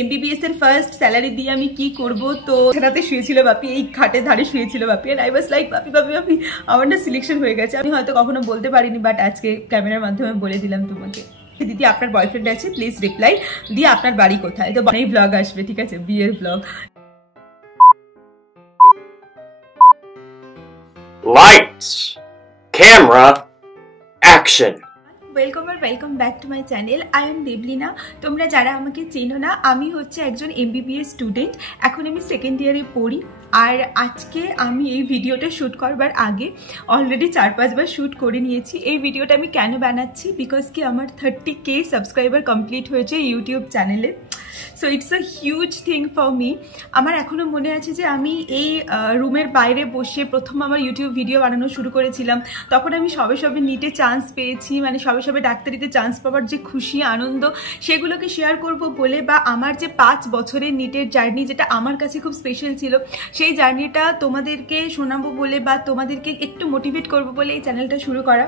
MBBS এর first salary দিয়ে আমি কি করব, তো সেটাতে শুয়েছিল বাপি, এই খাটের ধারে শুয়েছিল বাপি, এন্ড আই ওয়াজ লাইক বাপি বাপি বাপি আমার না সিলেকশন হয়ে গেছে। আমি হয়তো কখনো বলতে পারিনি, বাট আজকে ক্যামেরার মাধ্যমে বলে দিলাম তোমাকে। দিদি আপনার বয়ফ্রেন্ড আছে, প্লিজ রিপ্লাই দিয়ে আপনার বাড়ি কোথায়, তো এই ব্লগ আসবে, ঠিক আছে, বিয়ের blog. Lights, camera, action. Welcome back to my channel. I am Deblina. তোমরা যারা আমাকে চেনো না, আমি হচ্ছে একজন এমবিবিএস স্টুডেন্ট। এখন আমি সেকেন্ড ইয়ারে পড়ি। আর আজকে আমি এই ভিডিওটা শ্যুট করবার আগে অলরেডি 4-5 বার শ্যুট করে নিয়েছি। এই ভিডিওটা আমি কেন বানাচ্ছি, বিকজ কি আমার 30K সাবস্ক্রাইবার কমপ্লিট হয়েছে ইউটিউব চ্যানেলে। So it's a huge thing for me. আমার এখনও মনে আছে যে আমি এই রুমের বাইরে বসে প্রথম আমার ইউটিউব ভিডিও বানানো শুরু করেছিলাম। তখন আমি সবে নিটে চান্স পেয়েছি, মানে সবে ডাক্তারিতে চান্স পাওয়ার যে খুশি আনন্দ, সেগুলোকে শেয়ার করব বলে, বা আমার যে 5 বছরের নিটের জার্নি, যেটা আমার কাছে খুব স্পেশাল ছিল, সেই জার্নিটা তোমাদেরকে শোনাবো বলে বা তোমাদেরকে একটু মোটিভেট করবো বলে এই চ্যানেলটা শুরু করা।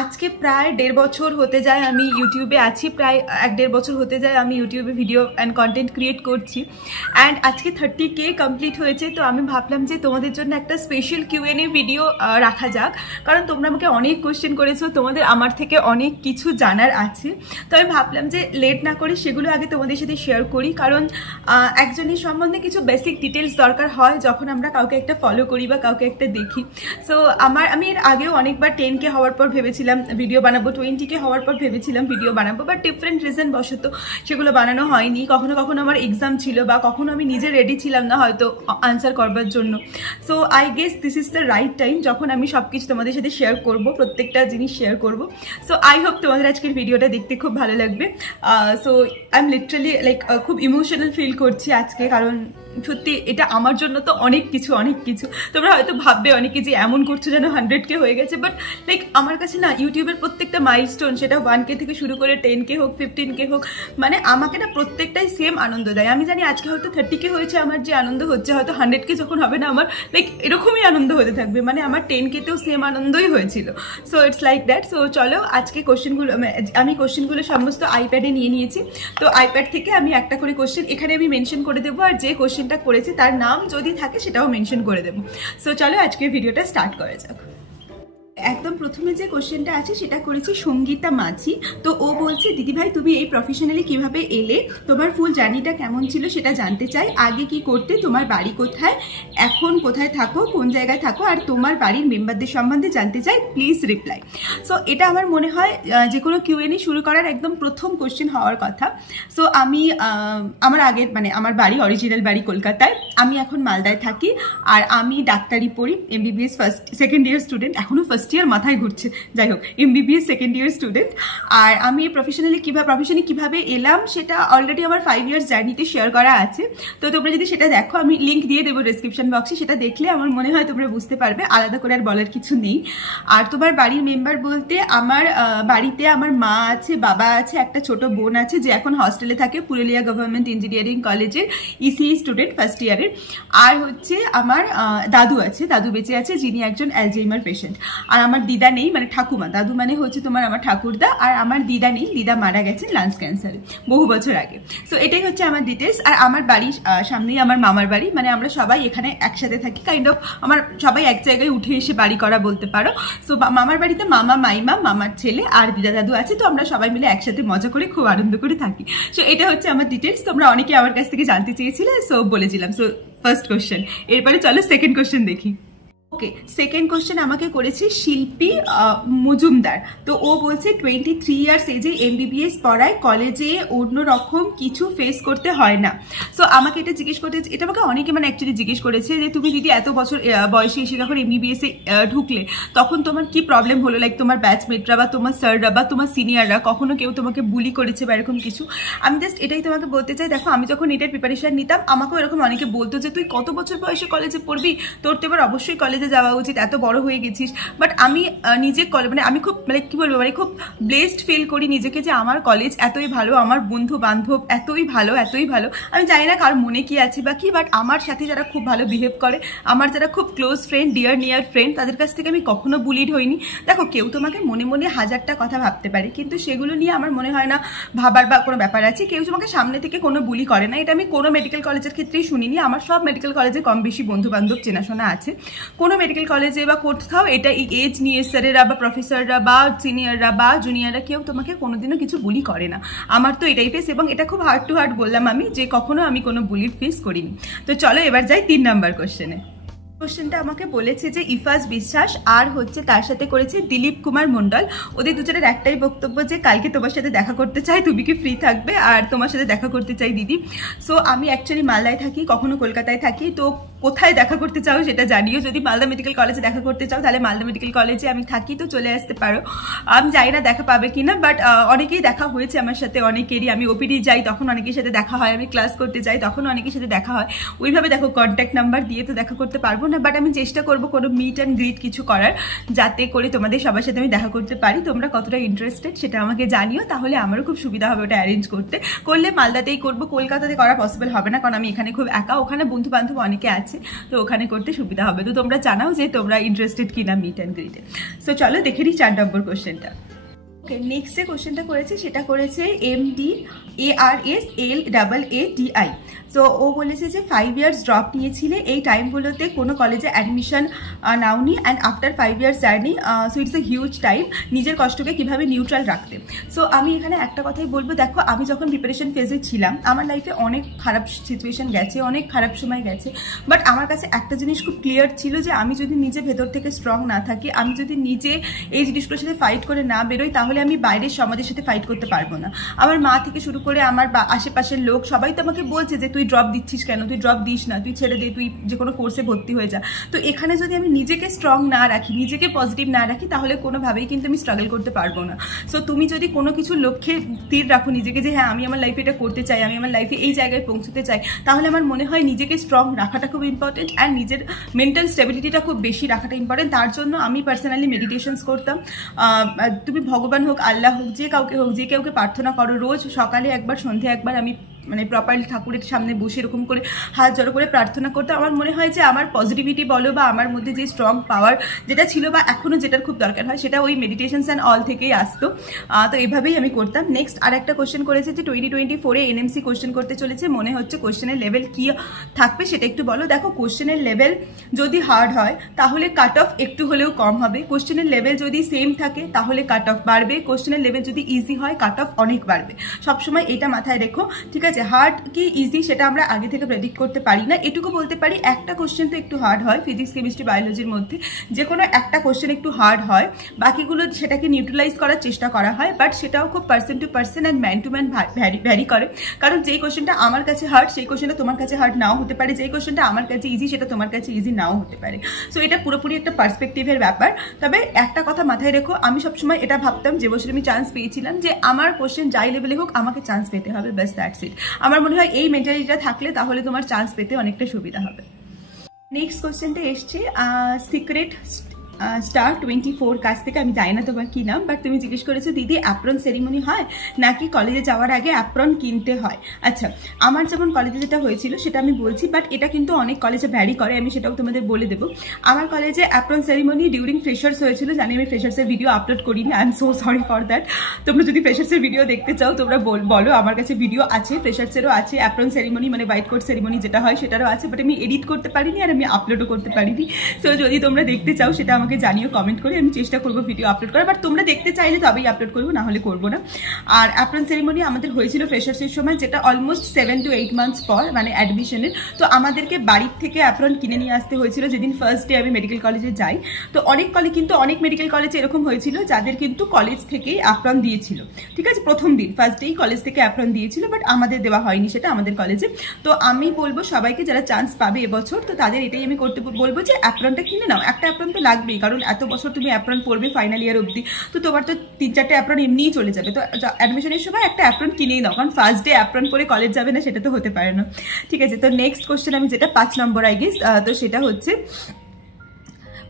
আজকে প্রায় 1.5 বছর হতে যায় আমি ইউটিউবে আছি, প্রায় 1-1.5 বছর হতে যায় আমি ইউটিউবে ভিডিও অ্যান্ড কন্টেন্ট ক্রিয়েট করছি। অ্যান্ড আজকে 30K কমপ্লিট হয়েছে, তো আমি ভাবলাম যে তোমাদের জন্য একটা স্পেশাল Q&A ভিডিও রাখা যাক, কারণ তোমরা আমাকে অনেক কোয়েশ্চেন করেছো, তোমাদের আমার থেকে অনেক কিছু জানার আছে। তো আমি ভাবলাম যে লেট না করে সেগুলো আগে তোমাদের সাথে শেয়ার করি, কারণ একজনের সম্বন্ধে কিছু বেসিক ডিটেলস দরকার হয় যখন আমরা কাউকে একটা ফলো করি বা কাউকে একটা দেখি। সো আমি এর আগেও অনেকবার 10K হওয়ার পর ভেবেছিলাম ভিডিও বানাবো, 20K হওয়ার পর ভেবেছিলাম ভিডিও বানাবো, বাট ডিফারেন্ট রিজন বশত সেগুলো বানানো হয়নি। কখনো আমার এক্সাম ছিল, বা কখনো আমি নিজে রেডি ছিলাম না হয়তো আনসার করবার জন্য। So I guess this is the right time যখন আমি সব কিছু তোমাদের সাথে শেয়ার করবো, প্রত্যেকটা জিনিস শেয়ার করবো। সো আই হোপ তোমাদের আজকের ভিডিওটা দেখতে খুব ভালো লাগবে। So I am literally like খুব ইমোশনাল ফিল করছি আজকে, কারণ সত্যি এটা আমার জন্য তো অনেক কিছু। তোমরা হয়তো ভাববে অনেকে যে এমন করছো যেন 100K হয়ে গেছে, বাট লাইক আমার কাছে না ইউটিউবের প্রত্যেকটা মাইলস্টোন, সেটা 1K থেকে শুরু করে 10K হোক, 15K হোক, মানে আমাকে না প্রত্যেকটাই সেম আনন্দ দেয়। আমি জানি আজকে হয়তো 30K হয়েছে, আমার যে আনন্দ হচ্ছে, হয়তো 100K যখন হবে না আমার লাইক এরকমই আনন্দ হতে থাকবে, মানে আমার 10Kতেও সেম আনন্দই হয়েছিল। So it's like that. So চলো আজকে আমি কোশ্চেনগুলো সমস্ত আইপ্যাডে নিয়ে নিয়েছি। তো আইপ্যাড থেকে আমি একটা করে কোশ্চেন এখানে আমি মেনশন করে দেবো, আর যে কোশ্চেনটা করেছে তার নাম যদি থাকে সেটাও মেনশন করে দেবো। সো চলো আজকের ভিডিওটা স্টার্ট করা যাক। একদম প্রথমে যে কোশ্চেনটা আছে সেটা করেছি সঙ্গীতা মাঝি। তো ও বলছে, দিদিভাই তুমি এই প্রফেশনালি কিভাবে এলে, তোমার ফুল জার্নিটা কেমন ছিল সেটা জানতে চাই। আগে কি করতে, তোমার বাড়ি কোথায়, এখন কোথায় থাকো, কোন জায়গায় থাকো, আর তোমার বাড়ির মেম্বারদের সম্বন্ধে জানতে চাই, প্লিজ রিপ্লাই। সো এটা আমার মনে হয় যে কোনো Q&A শুরু করার একদম প্রথম কোশ্চেন হওয়ার কথা। সো আমি আমার আগের মানে আমার বাড়ি, অরিজিনাল বাড়ি কলকাতায়, আমি এখন মালদায় থাকি, আর আমি ডাক্তারি পড়ি, এমবিবিএস সেকেন্ড ইয়ার স্টুডেন্ট, এখনও ফার্স্ট ইয়ার মাথায় ঘুরছে, যাই হোক এমবিবিএস সেকেন্ড ইয়ার স্টুডেন্ট। আর আমি প্রফেশনে কিভাবে এলাম সেটা অলরেডি আমার 5 ইয়ার্স জার্নিতে শেয়ার করা আছে। তো তোমরা যদি সেটা দেখো, আমি লিঙ্ক দিয়ে দেবো ডেসক্রিপশন বক্সে, সেটা দেখলে আমার মনে হয় তোমরা বুঝতে পারবে, আলাদা করে আর বলার কিছু নেই। আর তোমার বাড়ির মেম্বার বলতে আমার বাড়িতে আমার মা আছে, বাবা আছে, একটা ছোট বোন আছে যে এখন হস্টেলে থাকে, পুরুলিয়া গভর্নমেন্ট ইঞ্জিনিয়ারিং কলেজের ইসিই স্টুডেন্ট ফার্স্ট ইয়ারের। আর হচ্ছে আমার দাদু আছে, দাদু বেঁচে আছে, যিনি একজন অ্যালজাইমার পেশেন্ট। আর আমার দিদা নেই, মানে ঠাকুমা, দাদু মানে হচ্ছে তোমার আমার ঠাকুরদা, আর আমার দিদা নেই, দিদা মারা গেছেন লাংস ক্যান্সারে বহু বছর আগে। সো এটাই হচ্ছে আমার ডিটেলস। আর আমার বাড়ির সামনেই আমার মামার বাড়ি, মানে আমরা সবাই এখানে একসাথে থাকি, কাইন্ড অফ আমার সবাই এক জায়গায় উঠে এসে বাড়ি করা বলতে পারো। সো মামার বাড়িতে মামা, মাইমা, মামার ছেলে আর দিদা দাদু আছে, তো আমরা সবাই মিলে একসাথে মজা করে খুব আনন্দ করে থাকি। সো এটা হচ্ছে আমার ডিটেলস। তোমরা অনেকে আমার কাছ থেকে জানতে চেয়েছিলে, সো বলেছিলাম। So first question. এরপরে চলো সেকেন্ড কোশ্চেন দেখি। ওকে, সেকেন্ড কোশ্চেন আমাকে করেছে শিল্পী মজুমদার। তো ও বলছে 23 ইয়ার্স এজে এমবিবিএস পড়ায়, কলেজে অন্যরকম কিছু ফেস করতে হয় না। সো আমাকে এটা জিজ্ঞেস করতে, এটা আমাকে অনেকে মানে অ্যাকচুয়ালি জিজ্ঞেস করেছে যে তুমি দিদি এত বছর বয়সে এসে যখন এমবিবিএস এ ঢুকলে, তখন তোমার কি প্রবলেম হলো, লাইক তোমার ব্যাচমেটরা বা তোমার স্যাররা বা তোমার সিনিয়ররা কখনো কেউ তোমাকে বুলি করেছে বা এরকম কিছু? আমি জাস্ট এটাই তোমাকে বলতে চাই, দেখো আমি যখন এটার প্রিপারেশন নিতাম, আমাকেও এরকম অনেকে বলতো যে তুই কত বছর বয়সে কলেজে পড়বি, তোর তো এবার অবশ্যই কলেজে কলেজে যাওয়া উচিত, এত বড় হয়ে গেছিস। বাট আমি নিজে মানে আমি খুব মানে কি বলবো, মানে খুব ব্লেসড ফিল করি নিজেকে যে আমার কলেজ এতই ভালো, আমার বন্ধু বান্ধব এতই ভালো। আমি জানি না কার মনে কি আছে বা কি, বাট আমার সাথে যারা খুব ভালো বিহেভ করে, আমার যারা খুব close friend, dear near friend, তাদের কাছ থেকে আমি কখনো বুলিড হইনি। দেখো, কেউ তোমাকে মনে মনে হাজারটা কথা ভাবতে পারে, কিন্তু সেগুলো নিয়ে আমার মনে হয় না ভাবার বা কোনো ব্যাপার আছে। কেউ তোমাকে সামনে থেকে কোনো বুলি করে না, এটা আমি কোনো মেডিকেল কলেজের ক্ষেত্রেই শুনিনি। আমার সব মেডিকেল কলেজে কম বেশি বন্ধু বান্ধব চেনাশোনা আছে। কোনো মেডিকেল কলেজে বা কোথাও এটা এই এজ নিয়ে স্যারেরা বা প্রফেসররা বা সিনিয়ররা বা জুনিয়ররা কেউ তোমাকে কোনোদিনও কিছু বুলি করে না। আমার তো এটাই ফেস, এবং এটা খুব হার্ট টু হার্ট বললাম আমি, যে কখনো আমি কোনো বুলির ফেস করিনি। তো চলো এবার যাই 3 নম্বর কোশ্চেনে। কোশ্চেনটা আমাকে বলেছে যে ইফাজ বিশ্বাস আর হচ্ছে তার সাথে করেছে দিলীপ কুমার মণ্ডল। ওদের দুজনের একটাই বক্তব্য যে কালকে তোমার সাথে দেখা করতে চাই, তুমি কি ফ্রি থাকবে, আর তোমার সাথে দেখা করতে চাই দিদি। সো আমি অ্যাকচুয়ালি মালদায় থাকি, কখনো কলকাতায় থাকি, তো কোথায় দেখা করতে চাও সেটা জানিও। যদি মালদা মেডিকেল কলেজে দেখা করতে চাও তাহলে মালদা মেডিকেল কলেজে আমি থাকি, তো চলে আসতে পারো। আমি জানি না দেখা পাবে কিনা, বাট অনেকেই দেখা হয়েছে আমার সাথে, অনেকেরই। আমি ওপিডি যাই তখন অনেকের সাথে দেখা হয়, আমি ক্লাস করতে যাই তখন অনেকের সাথে দেখা হয়। ওইভাবে দেখো কন্ট্যাক্ট নাম্বার দিয়ে তো দেখা করতে পারবো না, বাট আমি চেষ্টা করবো কোনো মিট অ্যান্ড গ্রিট কিছু করার, যাতে করে তোমাদের সবার সাথে আমি দেখা করতে পারি। তোমরা কতটা ইন্টারেস্টেড সেটা আমাকে জানিও, তাহলে আমারও খুব সুবিধা হবে ওটা অ্যারেঞ্জ করতে। করলে মালদাতেই করবো, কলকাতাতে করা পসিবল হবে না, কারণ আমি এখানে খুব একা, ওখানে বন্ধু বান্ধব অনেকে আছে, তো ওখানে করতে সুবিধা হবে। তো তোমরা জানাও যে তোমরা ইন্টারেস্টেড কিনা মিট অ্যান্ড গ্রিটে। সো চলো দেখে নিই 4 নম্বর কোশ্চেনটা। ওকে, নেক্সট যে কোশ্চেনটা করেছে সেটা করেছে MDARSLAADI। সো ও বলেছে যে 5 ইয়ার্স ড্রপ নিয়েছিলে, এই টাইমগুলোতে কোনো কলেজে অ্যাডমিশন নাওনি, and after 5 years journey, so it's a huge time, নিজের কষ্টকে কিভাবে নিউট্রাল রাখতে। সো আমি এখানে একটা কথাই বলবো, দেখো আমি যখন প্রিপারেশন ফেজে ছিলাম আমার লাইফে অনেক খারাপ সিচুয়েশন গেছে, অনেক খারাপ সময় গেছে, বাট আমার কাছে একটা জিনিস খুব ক্লিয়ার ছিল যে আমি যদি নিজে ভেতর থেকে স্ট্রং না থাকি, আমি যদি নিজে এই জিনিসগুলোর সাথে ফাইট করে না বেরোই, তাহলে আমি বাইরের সমাজের সাথে ফাইট করতে পারবো না। আমার মা থেকে শুরু করে আমার আশেপাশের লোক সবাই তো আমাকে বলছে যে তুই ড্রপ দিচ্ছিস কেন, তুই ড্রপ দিস না, তুই ছেড়ে দে, তুই যে কোনো কোর্সে ভর্তি হয়ে যা। তো এখানে যদি আমি নিজেকে স্ট্রং না রাখি, নিজেকে পজিটিভ না রাখি, তাহলে কোনোভাবেই কিন্তু আমি স্ট্রাগল করতে পারবো না। সো তুমি যদি কোনো কিছু লক্ষ্যে স্থির রাখো নিজেকে, যে হ্যাঁ আমি আমার লাইফে এটা করতে চাই, আমি আমার লাইফে এই জায়গায় পৌঁছতে চাই, তাহলে আমার মনে হয় নিজেকে স্ট্রং রাখাটা খুব ইম্পর্টেন্ট, অ্যান্ড নিজের মেন্টাল স্টেবিলিটিটা খুব বেশি রাখাটা ইম্পর্টেন্ট। তার জন্য আমি পার্সোনালি মেডিটেশনস করতাম। তুমি ভগবান হোক, আল্লাহ হোক, যে কাউকে হোক, যে কাউকে প্রার্থনা করো, রোজ সকালে একবার সন্ধ্যে একবার আমি মানে প্রপারলি ঠাকুরের সামনে বসে এরকম করে হাত জড়ো করে প্রার্থনা করতে। আমার মনে হয় যে আমার পজিটিভিটি বলো বা আমার মধ্যে যে স্ট্রং পাওয়ার যেটা ছিল বা এখনও যেটার খুব দরকার হয়, সেটা ওই মেডিটেশনস অ্যান্ড অল থেকেই আসতো। তো এইভাবেই আমি করতাম। নেক্সট আর একটা কোশ্চেন করেছে যে 2024-এ NMC কোশ্চেন করতে চলেছে, মনে হচ্ছে কোশ্চেনের লেভেল কি থাকবে সেটা একটু বলো। দেখো, কোশ্চেনের লেভেল যদি হার্ড হয় তাহলে কাট অফ একটু হলেও কম হবে, কোশ্চেনের লেভেল যদি সেম থাকে তাহলে কাট অফ বাড়বে, কোশ্চেনের লেভেল যদি ইজি হয় কাট অফ অনেক বাড়বে। সবসময় এটা মাথায় রেখো, ঠিক আছে? হার্ড কি ইজি সেটা আমরা আগে থেকে প্রেডিক্ট করতে পারি না। এটুকু বলতে পারি একটা কোশ্চেন তো একটু হার্ড হয়, ফিজিক্স কেমিস্ট্রি বায়োলজির মধ্যে যে কোনো একটা কোশ্চেন একটু হার্ড হয়, বাকিগুলো সেটাকে নিউট্রালাইজ করার চেষ্টা করা হয়, বাট সেটাও খুব person to person and man to man vary করে। কারণ যেই কোশ্চেনটা আমার কাছে হার্ড সেই কোশ্চেনটা তোমার কাছে হার্ড নাও হতে পারে, যেই কোশ্চেনটা আমার কাছে ইজি সেটা তোমার কাছে ইজি নাও হতে পারে। সো এটা পুরোপুরি একটা পার্সপেক্টিভের ব্যাপার। তবে একটা কথা মাথায় রেখো, আমি সবসময় এটা ভাবতাম যে বছর আমি চান্স পেয়েছিলাম যে আমার কোশ্চেন যাই লেভেলে হোক আমাকে চান্স পেতে হবে, ব্যাস দ্যাটস ইট। আমার মনে হয় এই মেন্টালিটিটা থাকলে তাহলে তোমার চান্স পেতে অনেকটা সুবিধা হবে। নেক্সট কোশ্চেনটা এসছে সিক্রেট স্টার 24 কাছ থেকে। আমি জানি না তোমার কি নাম, বাট তুমি জিজ্ঞেস করেছো দিদি অ্যাপ্রন সেরিমনি হয় নাকি কলেজে যাওয়ার আগে অ্যাপ্রন কিনতে হয়? আচ্ছা, আমার যেমন কলেজে যেটা হয়েছিল সেটা আমি বলছি, বাট এটা কিন্তু অনেক কলেজে ভ্যারি করে, আমি সেটাও তোমাদের বলে দেবো। আমার কলেজে অ্যাপ্রন সেরিমনি ডিউরিং ফ্রেশার্স হয়েছিল। জানি আমি ফ্রেশার্সের ভিডিও আপলোড করিনি, I am so sorry for that. তোমরা যদি ফ্রেশার্সের ভিডিও দেখতে চাও তোমরা বলো, আমার কাছে ভিডিও আছে, ফ্রেশার্সেরও আছে, অ্যাপ্রন সেরিমনি মানে হোয়াইট কোট সেরিমনি যেটা হয় সেটারও আছে, বাট আমি এডিট করতে পারিনি আর আমি আপলোডও করতে পারিনি। সো যদি তোমরা দেখতে চাও সেটা আমাকে জানিও কমেন্ট করে, আমি চেষ্টা করবো ভিডিও আপলোড করার, বাট তোমরা দেখতে চাইলে তবেই আপলোড করবো, না হলে করবো না। আর অ্যাপ্রন সেরিমনি আমাদের হয়েছিল ফ্রেশার্সের সময়, যেটা অলমোস্ট 7 to 8 মান্থস পর মানে অ্যাডমিশনের। তো আমাদেরকে বাড়ির থেকে অ্যাপ্রন কিনে নিয়ে আসতে হয়েছিল যেদিন ফার্স্ট ডে আমি মেডিকেল কলেজে যাই। তো অনেক মেডিকেল কলেজে এরকম হয়েছিল যাদের কিন্তু কলেজ থেকেই অ্যাপ্রন দিয়েছিল, ঠিক আছে? প্রথম দিন ফার্স্ট ডেই কলেজ থেকে অ্যাপ্রন দিয়েছিল, বাট আমাদের দেওয়া হয়নি সেটা আমাদের কলেজে। তো আমি বলবো সবাইকে যারা চান্স পাবে এবছর, তো তাদের এটাই আমি করতে বলবো যে অ্যাপ্রনটা কিনে নাও। একটা অ্যাপ্রন তো লাগবেই, কারণ এত বছর তুমি অ্যাপ্রন পড়বে ফাইনাল ইয়ার অবধি, তো তোমার তো 3-4টে অ্যাপ্রন এমনিই চলে যাবে। তো অ্যাডমিশনের সময় একটা অ্যাপ্রন কিনেই নাও, কারণ ফার্স্ট ডে অ্যাপ্রন পরে কলেজ যাবে না সেটা তো হতে পারে না, ঠিক আছে? তো নেক্সট কোশ্চেন আমি যেটা 5 নম্বর আই গেস, তো সেটা হচ্ছে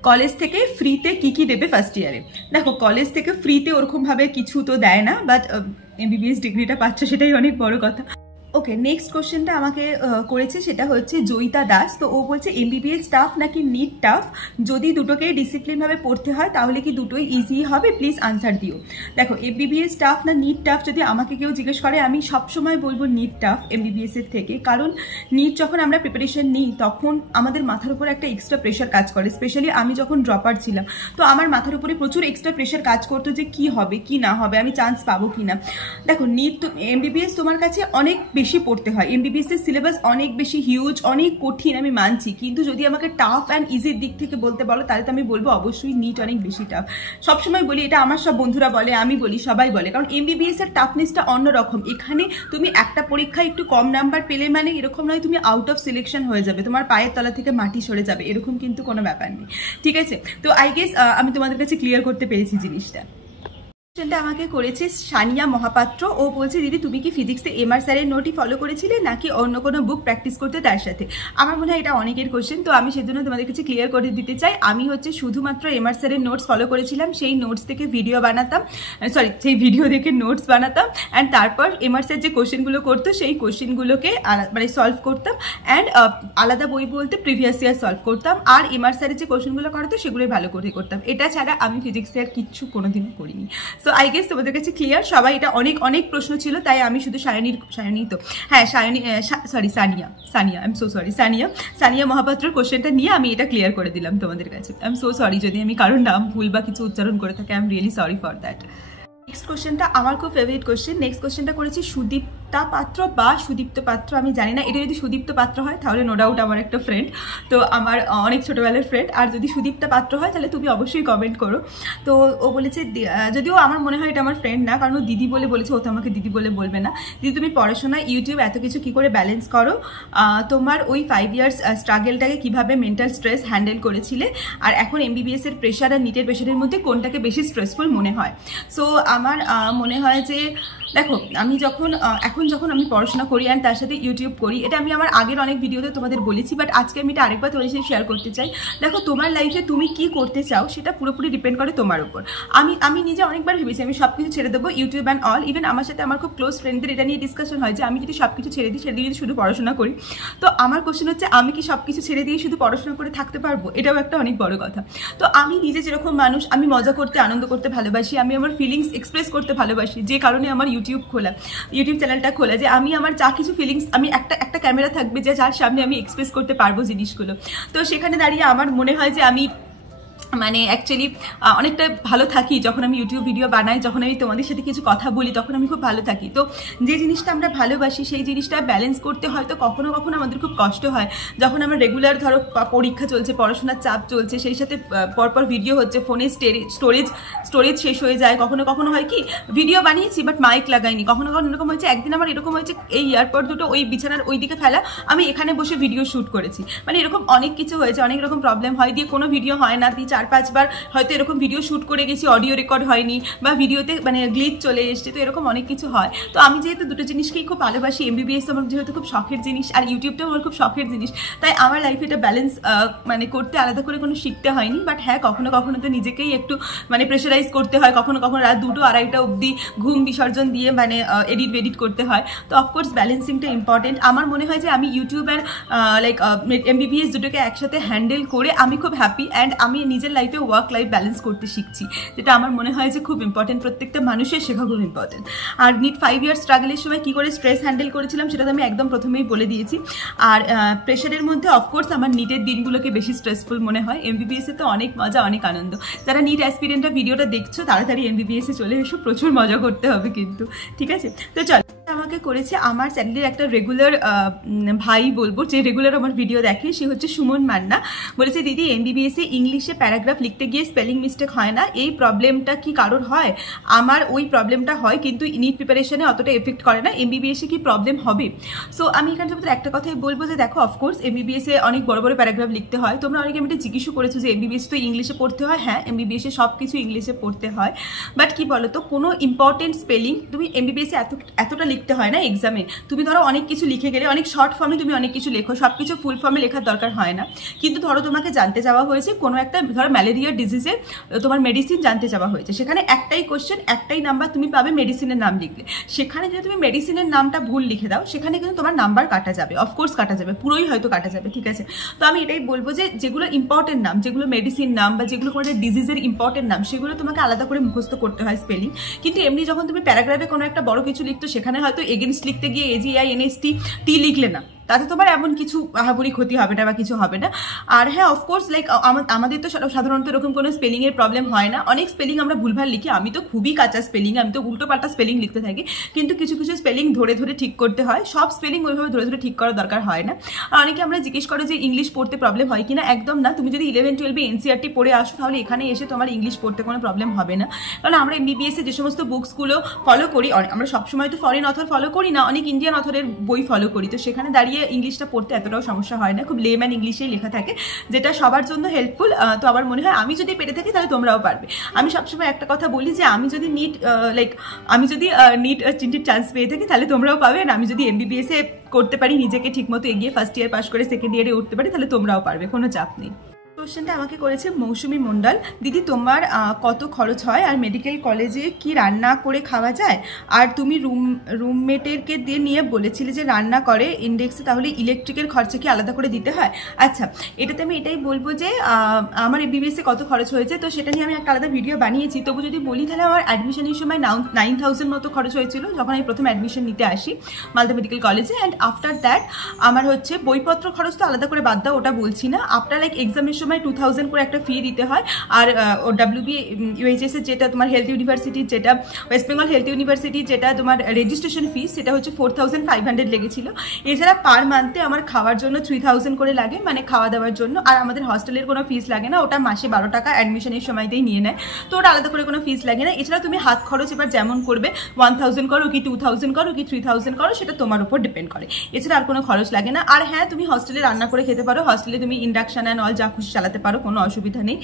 কলেজ থেকে ফ্রিতে কি দেবে ফার্স্ট ইয়ারে। দেখো কলেজ থেকে ফ্রিতে ওরকমভাবে কিছু তো দেয় না, বাট এমবিবিএস ডিগ্রিটা পাচ্ছ সেটাই অনেক বড় কথা। ওকে, নেক্সট কোশ্চেনটা আমাকে করেছে, সেটা হচ্ছে জয়িতা দাস। তো ও বলছে এমবিবিএস টাফ নাকি নিট টাফ, যদি দুটোকে ডিসিপ্লিনভাবে পড়তে হয় তাহলে কি দুটোই ইজি হবে, প্লিজ আনসার দিও। দেখো এমবিবিএস টাফ না নিট টাফ যদি আমাকে কেউ জিজ্ঞেস করে, আমি সবসময় বলবো নিট টাফ এমবিবিএস এর থেকে। কারণ নিট যখন আমরা প্রিপারেশন নিই তখন আমাদের মাথার উপর একটা এক্সট্রা প্রেশার কাজ করে। স্পেশালি আমি যখন ড্রপার ছিলাম, তো আমার মাথার উপরে প্রচুর এক্সট্রা প্রেশার কাজ করতো যে কি হবে কি না হবে, আমি চান্স পাবো কি না। দেখো নিট এমবিবিএস তোমার কাছে অনেক বেশি পড়তে হয়, এমবিবিএস এর সিলেবাস অনেক বেশি হিউজ, অনেক কঠিন, আমি মানছি। কিন্তু যদি আমাকে টাফ অ্যান্ড ইজির দিক থেকে বলতে বলো তাহলে তো আমি বলবো অবশ্যই নিট অনেক বেশি টাফ। সবসময় বলি এটা, আমার সব বন্ধুরা বলে, আমি বলি, সবাই বলে, কারণ এমবিবিএস এর টাফনেসটা অন্যরকম। এখানে তুমি একটা পরীক্ষায় একটু কম নাম্বার পেলে মানে এরকম নয় তুমি আউট অফ সিলেকশন হয়ে যাবে, তোমার পায়ের তলা থেকে মাটি সরে যাবে, এরকম কিন্তু কোনো ব্যাপার নেই। ঠিক আছে, তো আই গেস আমি তোমাদের কাছে ক্লিয়ার করতে পেরেছি জিনিসটা। কোশ্চেনটা আমাকে করেছে সানিয়া মহাপাত্র। ও বলছে দিদি তুমি কি ফিজিক্সে এমআর স্যারের নোটই ফলো করেছিলে নাকি অন্য কোনো বুক প্র্যাকটিস করতে তার সাথে? আমার মনে হয় এটা অনেকের কোশ্চেন, তো আমি সেজন্য তোমাদের কাছে ক্লিয়ার করে দিতে চাই। আমি হচ্ছে শুধুমাত্র এমআর স্যারের নোটস ফলো করেছিলাম, সেই নোটস থেকে ভিডিও বানাতাম, সেই ভিডিও দেখে নোটস বানাতাম, অ্যান্ড তারপর এমআর স্যার যে কোশ্চেনগুলো করতো সেই কোশ্চেনগুলোকে মানে সলভ করতাম, অ্যান্ড আলাদা বই বলতে প্রিভিয়াস ইয়ার সলভ করতাম, আর এমআর স্যারের যে কোশ্চেনগুলো করাতো সেগুলোই ভালো করে করতাম। এটা ছাড়া আমি ফিজিক্সে আর কিচ্ছু কোনোদিনও করিনি। সো আই গেস তোমাদের কাছে ক্লিয়ার। সবাই এটা অনেক প্রশ্ন ছিল, তাই আমি শুধু সানিয়া মহাপাত্রের কোশ্চেনটা নিয়ে আমি এটা ক্লিয়ার করে দিলাম তোমাদের কাছে। আই এম সো সরি যদি আমি কারোর নাম ভুল বা কিছু উচ্চারণ করে থাকি, I am really sorry for that. Next কোশ্চেনটা আমার খুব ফেভারিট কোশ্চেন। নেক্সট কোশ্চেনটা করেছি সুদীপ্তা পাত্র বা সুদীপ্ত পাত্র, আমি জানি না। এটা যদি সুদীপ্ত পাত্র হয় তাহলে নো ডাউট আমার একটা ফ্রেন্ড, তো আমার অনেক ছোটোবেলার ফ্রেন্ড। আর যদি সুদীপ্তা পাত্র হয় তাহলে তুমি অবশ্যই কমেন্ট করো। তো ও বলেছে, যদিও আমার মনে হয় এটা আমার ফ্রেন্ড না, কারণ ও দিদি বলে বলেছে, ও তো আমাকে দিদি বলে বলবে না। দিদি তুমি পড়াশোনা ইউটিউব এত কিছু কী করে ব্যালেন্স করো, তোমার ওই 5 ইয়ার্স স্ট্রাগলটাকে কীভাবে মেন্টাল স্ট্রেস হ্যান্ডেল করেছিলে, আর এখন এমবিবিএস এর প্রেশার আর নিটের প্রেশারের মধ্যে কোনটাকে বেশি স্ট্রেসফুল মনে হয়? সো আমার মনে হয় যে দেখো আমি যখন আমি পড়াশোনা করি অ্যান্ড তার সাথে ইউটিউব করি, এটা আমি আমার আগের অনেক ভিডিওতে তোমাদের বলেছি, বাট আজকে আমি এটা আরেকবার তোমাদের সাথে শেয়ার করতে চাই। দেখো তোমার লাইফে তুমি কি করতে চাও সেটা পুরোপুরি ডিপেন্ড করে তোমার উপর। আমি নিজে অনেকবার ভেবেছি আমি সব কিছু ছেড়ে দেবো, ইউটিউব অ্যান্ড অল। ইভেন আমার সাথে আমার খুব ক্লোজ ফ্রেন্ডদের এটা নিয়ে ডিসকাশন হয় যে আমি যদি সব কিছু ছেড়ে দিই, সেটা দিয়ে শুধু পড়াশোনা করি। তো আমার কোশ্চেন হচ্ছে, আমি কি সব কিছু ছেড়ে দিয়ে শুধু পড়াশোনা করে থাকতে পারবো? এটাও একটা অনেক বড় কথা। তো আমি নিজে যেরকম মানুষ, আমি মজা করতে আনন্দ করতে ভালোবাসি, আমি আমার ফিলিংস এক্সপ্রেস করতে ভালোবাসি, যে কারণে আমার ইউটিউব চ্যানেলটা খোলা, যে আমি আমার যা কিছু ফিলিংস, আমি একটা ক্যামেরা থাকবে যে যার সামনে আমি এক্সপ্রেস করতে পারবো জিনিসগুলো। তো সেখানে দাঁড়িয়ে আমার মনে হয় যে আমি মানে অ্যাকচুয়ালি অনেকটা ভালো থাকি যখন আমি ইউটিউব ভিডিও বানাই, যখন আমি তোমাদের সাথে কিছু কথা বলি, তখন আমি খুব ভালো থাকি। তো যে জিনিসটা আমরা ভালোবাসি সেই জিনিসটা ব্যালেন্স করতে হয়তো কখনো কখনো আমাদের খুব কষ্ট হয়। যখন আমরা রেগুলার ধরো পরীক্ষা চলছে, পড়াশোনার চাপ চলছে, সেই সাথে পরপর ভিডিও হচ্ছে, ফোনে স্টোরেজ শেষ হয়ে যায়। কখনো কখনো হয় কি ভিডিও বানিয়েছি বাট মাইক লাগাইনি, কখনো কখনো এরকম হয়েছে, একদিন আমার এরকম হয়েছে এই ইয়ারপড দুটো ওই বিছানার ওই দিকে ফেলা, আমি এখানে বসে ভিডিও শ্যুট করেছি। মানে এরকম অনেক কিছু হয়েছে, অনেক রকম প্রবলেম হয়, দিয়ে কোনো ভিডিও হয় না। 4-5 বার হয়তো এরকম ভিডিও শ্যুট করে গেছি, অডিও রেকর্ড হয়নি, বা ভিডিওতে মানে গ্লিচ চলে এসছে, তো এরকম অনেক কিছু হয়। তো আমি যেহেতু দুটো জিনিসকেই খুব ভালোবাসি, এমবিবিএস আমার যেহেতু খুব শখের জিনিস, আর ইউটিউবটাও আমার খুব শখের জিনিস, তাই আমার লাইফে এটা ব্যালেন্স মানে করতে আলাদা করে কোনো শিখতে হয়নি। বাট হ্যাঁ, কখনো কখনো তো নিজেকেই একটু মানে প্রেশারাইজ করতে হয়, কখনো কখনো রাত 2-2-2:30 অবধি ঘুম বিসর্জন দিয়ে মানে এডিট করতে হয়। তো অফকোর্স ব্যালেন্সিংটা ইম্পর্টেন্ট। আমার মনে হয় যে আমি ইউটিউব আর লাইক এমবিবিএস দুটোকে একসাথে হ্যান্ডেল করে আমি খুব হ্যাপি, অ্যান্ড আমি নিজের লাইফে ওয়ার্ক লাইফ ব্যালেন্স করতে শিখছি, যেটা আমার মনে হয় যে খুব ইম্পর্টেন্ট, প্রত্যেকটা মানুষের শেখা খুব ইম্পর্টেন্ট। আর নিট 5 ইয়ার্স স্ট্রাগলের সময় কী করে স্ট্রেস হ্যান্ডেল করেছিলাম সেটা তো আমি একদম প্রথমেই বলে দিয়েছি। আর প্রেশারের মধ্যে অফকোর্স আমার নিটের দিনগুলোকে বেশি স্ট্রেসফুল মনে হয়। এমবিবিএসে তো অনেক মজা, অনেক আনন্দ। যারা নিট অ্যাসপিরেন্টরা ভিডিওটা দেখছো তাড়াতাড়ি এমবিবিএসে চলে এসো, প্রচুর মজা করতে হবে কিন্তু, ঠিক আছে? তো চল, আমাকে করেছে আমার চ্যানেলের একটা রেগুলার ভাই বলবো, যে রেগুলার আমার ভিডিও দেখে, সে হচ্ছে সুমন মান্না। বলেছে দিদি এমবিবিএসে ইংলিশে প্যারাগ্রাফ লিখতে গিয়ে স্পেলিং মিস্টেক হয় না, এই প্রবলেমটা কি কারোর হয়? আমার ওই প্রবলেমটা হয়, কিন্তু নিট প্রিপারেশনে অতটা এফেক্ট করে না। এমবিবিএসে কি প্রবলেম হবে? সো আমি এখানে তোমাদের একটা কথাই বলবো যে দেখো, অফকোর্স এমবিবিএসে অনেক বড় বড় প্যারাগ্রাফ লিখতে হয়। তোমরা অনেকে আমি জিজ্ঞেসও করেছো যে এমবিবিএস তো ইংলিশে পড়তে হয়। হ্যাঁ, এমবিবিএসে সব কিছু ইংলিশে পড়তে হয়, বাট কি বলো তো, কোনো ইম্পর্টেন্ট স্পেলিং তুমি এমবিবিএসে এতটা লিখতে হয় না এক্সামে। তুমি ধরো অনেক কিছু লিখে গেলে, অনেক শর্ট ফর্মে তুমি অনেক কিছু লেখো, সব কিছু ফুল ফর্মে লেখার দরকার হয় না। কিন্তু ধরো তোমাকে জানতে চাওয়া হয়েছে কোনো একটা, ধরো ম্যালেরিয়া ডিজিজের তোমার মেডিসিন জানতে চাওয়া হয়েছে, সেখানে একটাই কোশ্চেন, একটাই নাম্বার তুমি পাবে মেডিসিনের নাম লিখলে। সেখানে যদি তুমি মেডিসিনের নামটা ভুল লিখে দাও, সেখানে কিন্তু তোমার নাম্বার কাটা যাবে, অফকোর্স কাটা যাবে, পুরোই হয়তো কাটা যাবে, ঠিক আছে। তো আমি এটাই বলবো যে যেগুলো ইম্পর্টেন্ট নাম, যেগুলো মেডিসিন নাম বা যেগুলো কোনো একটা ডিজিজের ইম্পর্টেন্ট নাম, সেগুলো তোমাকে আলাদা করে মুখস্থ করতে হয় স্পেলিং। কিন্তু এমনি যখন তুমি প্যারাগ্রাফে কোনো একটা বড় কিছু লিখতো, সেখানে হয়তো এগেনস্ট লিখতে গিয়ে AGINST লিখলে না, তাতে তোমার এমন কিছু আহামরি ক্ষতি হবে না বা কিছু হবে না। আর হ্যাঁ, অফকোর্স লাইক আমাদের তো সাধারণত এরকম কোনো স্পেলিংয়ের প্রবলেম হয় না। অনেক স্পেলিং আমরা ভুলভাল লিখি, আমি তো খুবই কাঁচা স্পেলিং, আমি তো উল্টো পাল্টা স্পেলিং লিখতে থাকি। কিন্তু কিছু কিছু স্পেলিং ধরে ধরে ঠিক করতে হয়, সব স্পেলিং ওইভাবে ধরে ধরে ঠিক করার দরকার হয় না। আর অনেকে আমরা জিজ্ঞেস করো যে ইংলিশ পড়তে প্রবলেম হয় কিনা, একদম না। তুমি যদি 11-12 NCERT পড়ে আসো, তাহলে এখানে এসে তোমার ইংলিশ পড়তে কোনো প্রবলেম হবে না। কারণ আমরা MBBS যে সমস্ত বুকসগুলো ফলো করি, আমরা সবসময় তো ফরেন অথর ফলো করি না, অনেক ইন্ডিয়ান অথরের বই ফলো করি, তো সেখানে দাঁড়িয়ে ইংলিশটা পড়তে এতটাও সমস্যা হয় না, খুব লেম্যান ইংলিশেই লেখা থাকে, যেটা সবার জন্য হেল্পফুল। তো আমার মনে হয় আমি যদি পেরে থাকি তাহলে তোমরাও পারবে। আমি সবসময় একটা কথা বলি যে আমি যদি নিট চিন্তির চান্স পেয়ে থাকি তাহলে তোমরাও পাবে, আর আমি যদি MBBS এ করতে পারি, নিজেকে ঠিকমতো এগিয়ে ফার্স্ট ইয়ার পাস করে সেকেন্ড ইয়ারে উঠতে পারি, তাহলে তোমরাও পারবে, কোনো চাপ নেই। কোশ্চেনটা আমাকে করেছে মৌসুমী মণ্ডল। দিদি তোমার কত খরচ হয়, আর মেডিকেল কলেজে কি রান্না করে খাওয়া যায়? আর তুমি রুমমেটেরকে দিয়ে নিয়ে বলেছিলে যে রান্না করে ইন্ডেক্সে, তাহলে ইলেকট্রিকের খরচা কি আলাদা করে দিতে হয়? আচ্ছা, এটাতে আমি এটাই বলবো যে আমার MBBS এ কত খরচ হয়েছে, তো সেটা নিয়ে আমি একটা আলাদা ভিডিও বানিয়েছি। তবু যদি বলি, তাহলে আমার অ্যাডমিশনের সময় 9,000 মতো খরচ হয়েছিল যখন আমি প্রথম অ্যাডমিশন নিতে আসি মালদা মেডিকেল কলেজে। অ্যান্ড আফটার দ্যাট আমার হচ্ছে বইপত্র খরচ তো আলাদা করে বাদ দাও, ওটা বলছি না। আফটার লাইক এক্সামের সময় 2,000 করে একটা ফি দিতে হয়। আর WB UHS এর যেটা তোমার হেলথ ইউনিভার্সিটি, যেটা ওয়েস্ট বেঙ্গল হেলথ ইউনিভার্সিটি, যেটা তোমার রেজিস্ট্রেশন ফিস, সেটা হচ্ছে 4,500 লেগেছিল। এছাড়া পার মান্থে আমার খাওয়ার জন্য 3,000 করে লাগে, মানে খাওয়া দাওয়ার জন্য। আর আমাদের হস্টেলের কোনো ফিস লাগে না, ওটা মাসে 12 টাকা অ্যাডমিশনের সময়তেই নিয়ে নেয়, তো ওটা আলাদা করে কোনো ফিস লাগে না। এছাড়া তুমি হাত খরচ এবার যেমন করবে, 1,000 করো কি 2,000 করো কি 3,000 করো, সেটা তোমার উপর ডিপেন্ড করে। এছাড়া আর কোনো খরচ লাগে না। আর হ্যাঁ, তুমি হস্টেলে রান্না করে খেতে পারো, হস্টেলে তুমি ইন্ডাকশন অ্যান্ড অল যা খুশি চালাতে পারো, কোনো অসুবিধা নেই।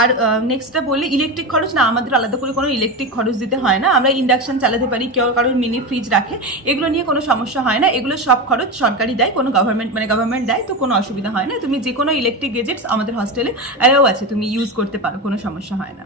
আর নেক্সটটা বললে ইলেকট্রিক খরচ, না আমাদের আলাদা করে কোনো ইলেকট্রিক খরচ দিতে হয় না, আমরা ইন্ডাকশন চালাতে পারি, কেউ কারোর মিনি ফ্রিজ রাখে, এগুলো নিয়ে কোনো সমস্যা হয় না। এগুলো সব খরচ সরকারি দেয়, কোনো গভর্নমেন্ট দেয়, তো কোনো অসুবিধা হয় না। তুমি যে কোনো ইলেকট্রিক গেজেটস আমাদের হস্টেলে অ্যালাউ আছে, তুমি ইউজ করতে পারো, কোনো সমস্যা হয় না।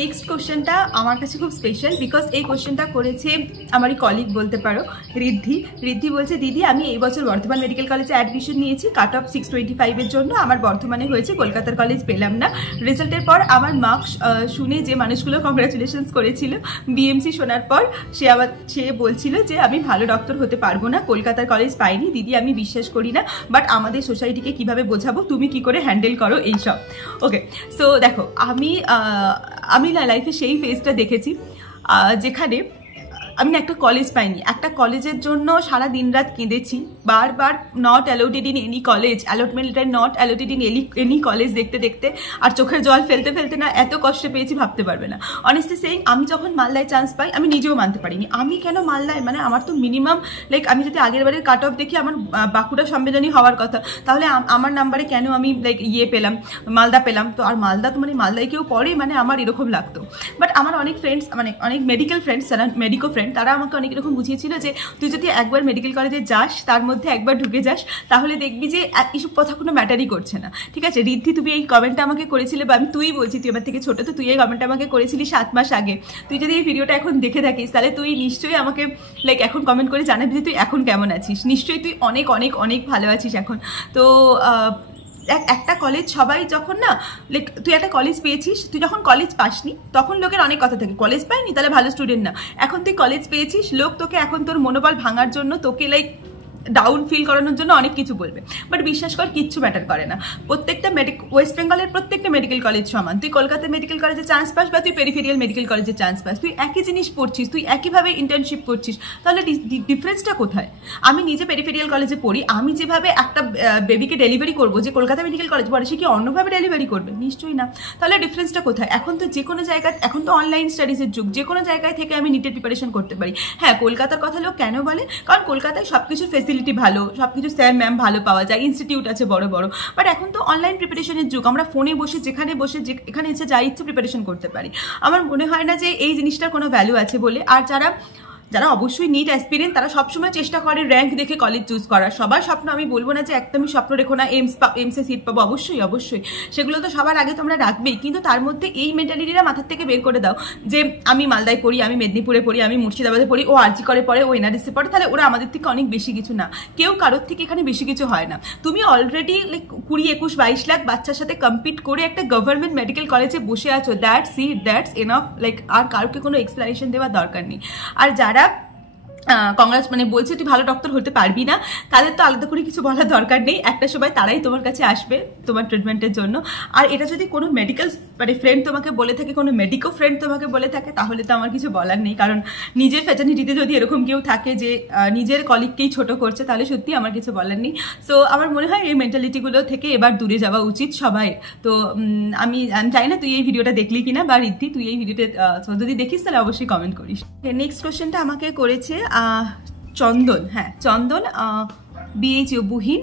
নেক্সট কোশ্চেনটা আমার কাছে খুব স্পেশাল, বিকজ এই কোশ্চেনটা করেছে আমারই কলিগ বলতে পারো, রিদ্ধি বলছে, দিদি আমি এই বছর বর্ধমান মেডিকেল কলেজে অ্যাডমিশন নিয়েছি, কাট অফ 625 জন্য। আমার বর্ধমানে হয়েছে, কলকাতার কলেজ পেলাম না। রেজাল্টের পর আমার মার্কস শুনে যে মানুষগুলো কংগ্রাচুলেশনস করেছিল, BMC শোনার পর সে বলছিল যে আমি ভালো ডক্টর হতে পারবো না, কলকাতার কলেজ পাইনি। দিদি আমি বিশ্বাস করি না, বাট আমাদের সোসাইটিকে কিভাবে বোঝাবো, তুমি কি করে হ্যান্ডেল করো এইসব। ওকে, সো দেখো, আমি না লাইফে সেই ফেজটা দেখেছি যেখানে আমি না একটা কলেজ পাইনি, একটা কলেজের জন্য সারা দিন রাত কেঁদেছি, বারবার not allotted in any college, allotment later not allotted in any college দেখতে দেখতে, আর চোখের জল ফেলতে ফেলতে না এত কষ্ট পেয়েছি ভাবতে পারবে না। অনেস্টলি সেইং, আমি যখন মালদায় চান্স পাই আমি নিজেও মানতে পারিনি, আমি কেন মালদায়, মানে আমার তো মিনিমাম লাইক আমি যদি আগের বারের কাট অফ দেখি আমার বাঁকুড়া সম্মেলনী হওয়ার কথা, তাহলে আমার নাম্বারে কেন আমি লাইক পেলাম, মালদা পেলাম। তো আর মালদা তো মানে মালদায় কেউ পড়ে, মানে আমার এরকম লাগতো। বাট আমার অনেক ফ্রেন্ডস, মানে অনেক মেডিকেল ফ্রেন্ডস, যারা মেডিকো ফ্রেন্ড, তারা আমাকে অনেক এরকম বুঝিয়েছিল যে তুই যদি একবার মেডিকেল কলেজে যাস, তার মধ্যে একবার ঢুকে যাস, তাহলে দেখবি যে এইসব কথা কোনো ম্যাটারই করছে না। ঠিক আছে রিদ্ধি, তুমি এই কমেন্টটা আমাকে করেছিলে, বা আমি তুই বলছি, তুই আমার থেকে ছোট, তো তুই এই কমেন্টটা আমাকে করেছিলি 7 মাস আগে। তুই যদি এই ভিডিওটা এখন দেখে থাকিস, তাহলে তুই নিশ্চয়ই আমাকে লাইক এখন কমেন্ট করে জানাবি যে তুই এখন কেমন আছিস। নিশ্চয়ই তুই অনেক অনেক অনেক ভালো আছিস এখন। তো একটা কলেজ সবাই যখন না লাইক তুই একটা কলেজ পেয়েছিস, তুই যখন কলেজ পাসনি তখন লোকের অনেক কথা থাকে, কলেজ পাইনি তাহলে ভালো স্টুডেন্ট না। এখন তুই কলেজ পেয়েছিস, লোক তোকে এখন তোর মনোবল ভাঙার জন্য, তোকে লাইক ডাউন ফিল করানোর জন্য অনেক কিছু বলবে, বাট বিশ্বাস কর কিচ্ছু ম্যাটার করে না। প্রত্যেকটা ওয়েস্ট বেঙ্গলের প্রত্যেকটা মেডিকেল কলেজ সমান। তুই কলকাতা মেডিকেল কলেজে চান্স পাস বা তুই পেরিফেরিয়াল মেডিকেল কলেজে চান্স পাস, তুই একই জিনিস পড়ছিস, তুই একইভাবে ইন্টার্নশিপ করছিস, তাহলে ডিফারেন্সটা কোথায়? আমি নিজে পেরিফেরিয়াল কলেজে পড়ি, আমি যেভাবে একটা বেবিকে ডেলিভারি করবো, যে কলকাতা মেডিকেল কলেজ পড়ে সে কি অন্যভাবে ডেলিভারি করবে? নিশ্চয়ই না। তাহলে ডিফারেন্সটা কোথায়? এখন তো যে কোনো জায়গায়, এখন তো অনলাইন স্টাডিজের যুগ, যে কোনো জায়গায় থেকে আমি নিটের প্রিপারেশন করতে পারি। হ্যাঁ, কলকাতার কথা লোক কেন বলে? কারণ কলকাতায় সব কিছুর ফেসিলিটি ভালো, সবকিছু স্যার ম্যাম ভালো পাওয়া যায়, ইনস্টিটিউট আছে বড় বড়। বাট এখন তো অনলাইন প্রিপারেশনের যুগ, আমরা ফোনে বসে যেখানে বসে এখানে ইচ্ছে যা ইচ্ছে প্রিপারেশন করতে পারি। আমার মনে হয় না যে এই জিনিসটার কোনো ভ্যালু আছে বলে। আর যারা অবশ্যই নিট অ্যাসপিরেন্ট তারা সবসময় চেষ্টা করে র্যাঙ্ক দেখে কলেজ চুজ করার। সবার স্বপ্ন, আমি বলবো না যে একদমই স্বপ্ন রেখো না এমসে সিট পাবো, অবশ্যই অবশ্যই সেগুলো তো সবার আগে তোমরা রাখবেই, কিন্তু তার মধ্যে এই মেন্টালিটিটা মাথার থেকে বের করে দাও যে আমি মালদায় পড়ি, আমি মেদিনীপুরে পড়ি, আমি মুর্শিদাবাদে পড়ি, ও আরজি করে পড়ে, ও এনআরএসে পড়ে, তাহলে ওরা আমাদের থেকে অনেক বেশি কিছু না। কেউ কারোর থেকে এখানে বেশি কিছু হয় না। তুমি অলরেডি লাইক 20, 21, 22 লাখ বাচ্চার সাথে কম্পিট করে একটা গভর্নমেন্ট মেডিকেল কলেজে বসে আছো, দ্যাটস এনাফ। লাইক আর কারোকে কোনো এক্সপ্লেনেশন দেওয়ার দরকার নেই। আর যারা কংগ্রেস মানে বলছে তুই ভালো ডক্টর হতে পারবি না, তাদের তো আলাদা করে কিছু বলার দরকার নেই। একটা সময় তারাই তোমার কাছে আসবে তোমার ট্রিটমেন্টের জন্য। আর এটা যদি কোনো মেডিকেল মানে ফ্রেন্ড তোমাকে বলে থাকে, কোনো মেডিকো ফ্রেন্ড তোমাকে বলে থাকে, তাহলে তো আমার কিছু বলার নেই। কারণ নিজের ফ্যাটার্নিটিতে যদি এরকম কেউ থাকে যে নিজের কলিগকেই ছোট করছে, তাহলে সত্যি আমার কিছু বলার নেই। সো আমার মনে হয় এই মেন্টালিটিগুলো থেকে এবার দূরে যাওয়া উচিত সবাই। তো আমি চাই না তুই এই ভিডিওটা দেখলি কিনা, বা রিদ্ধি তুই এই ভিডিওতে যদি দেখিস তাহলে অবশ্যই কমেন্ট করিস। নেক্সট কোয়েশ্চেনটা আমাকে করেছে চন্দন। হ্যাঁ চন্দন, BHU বুইন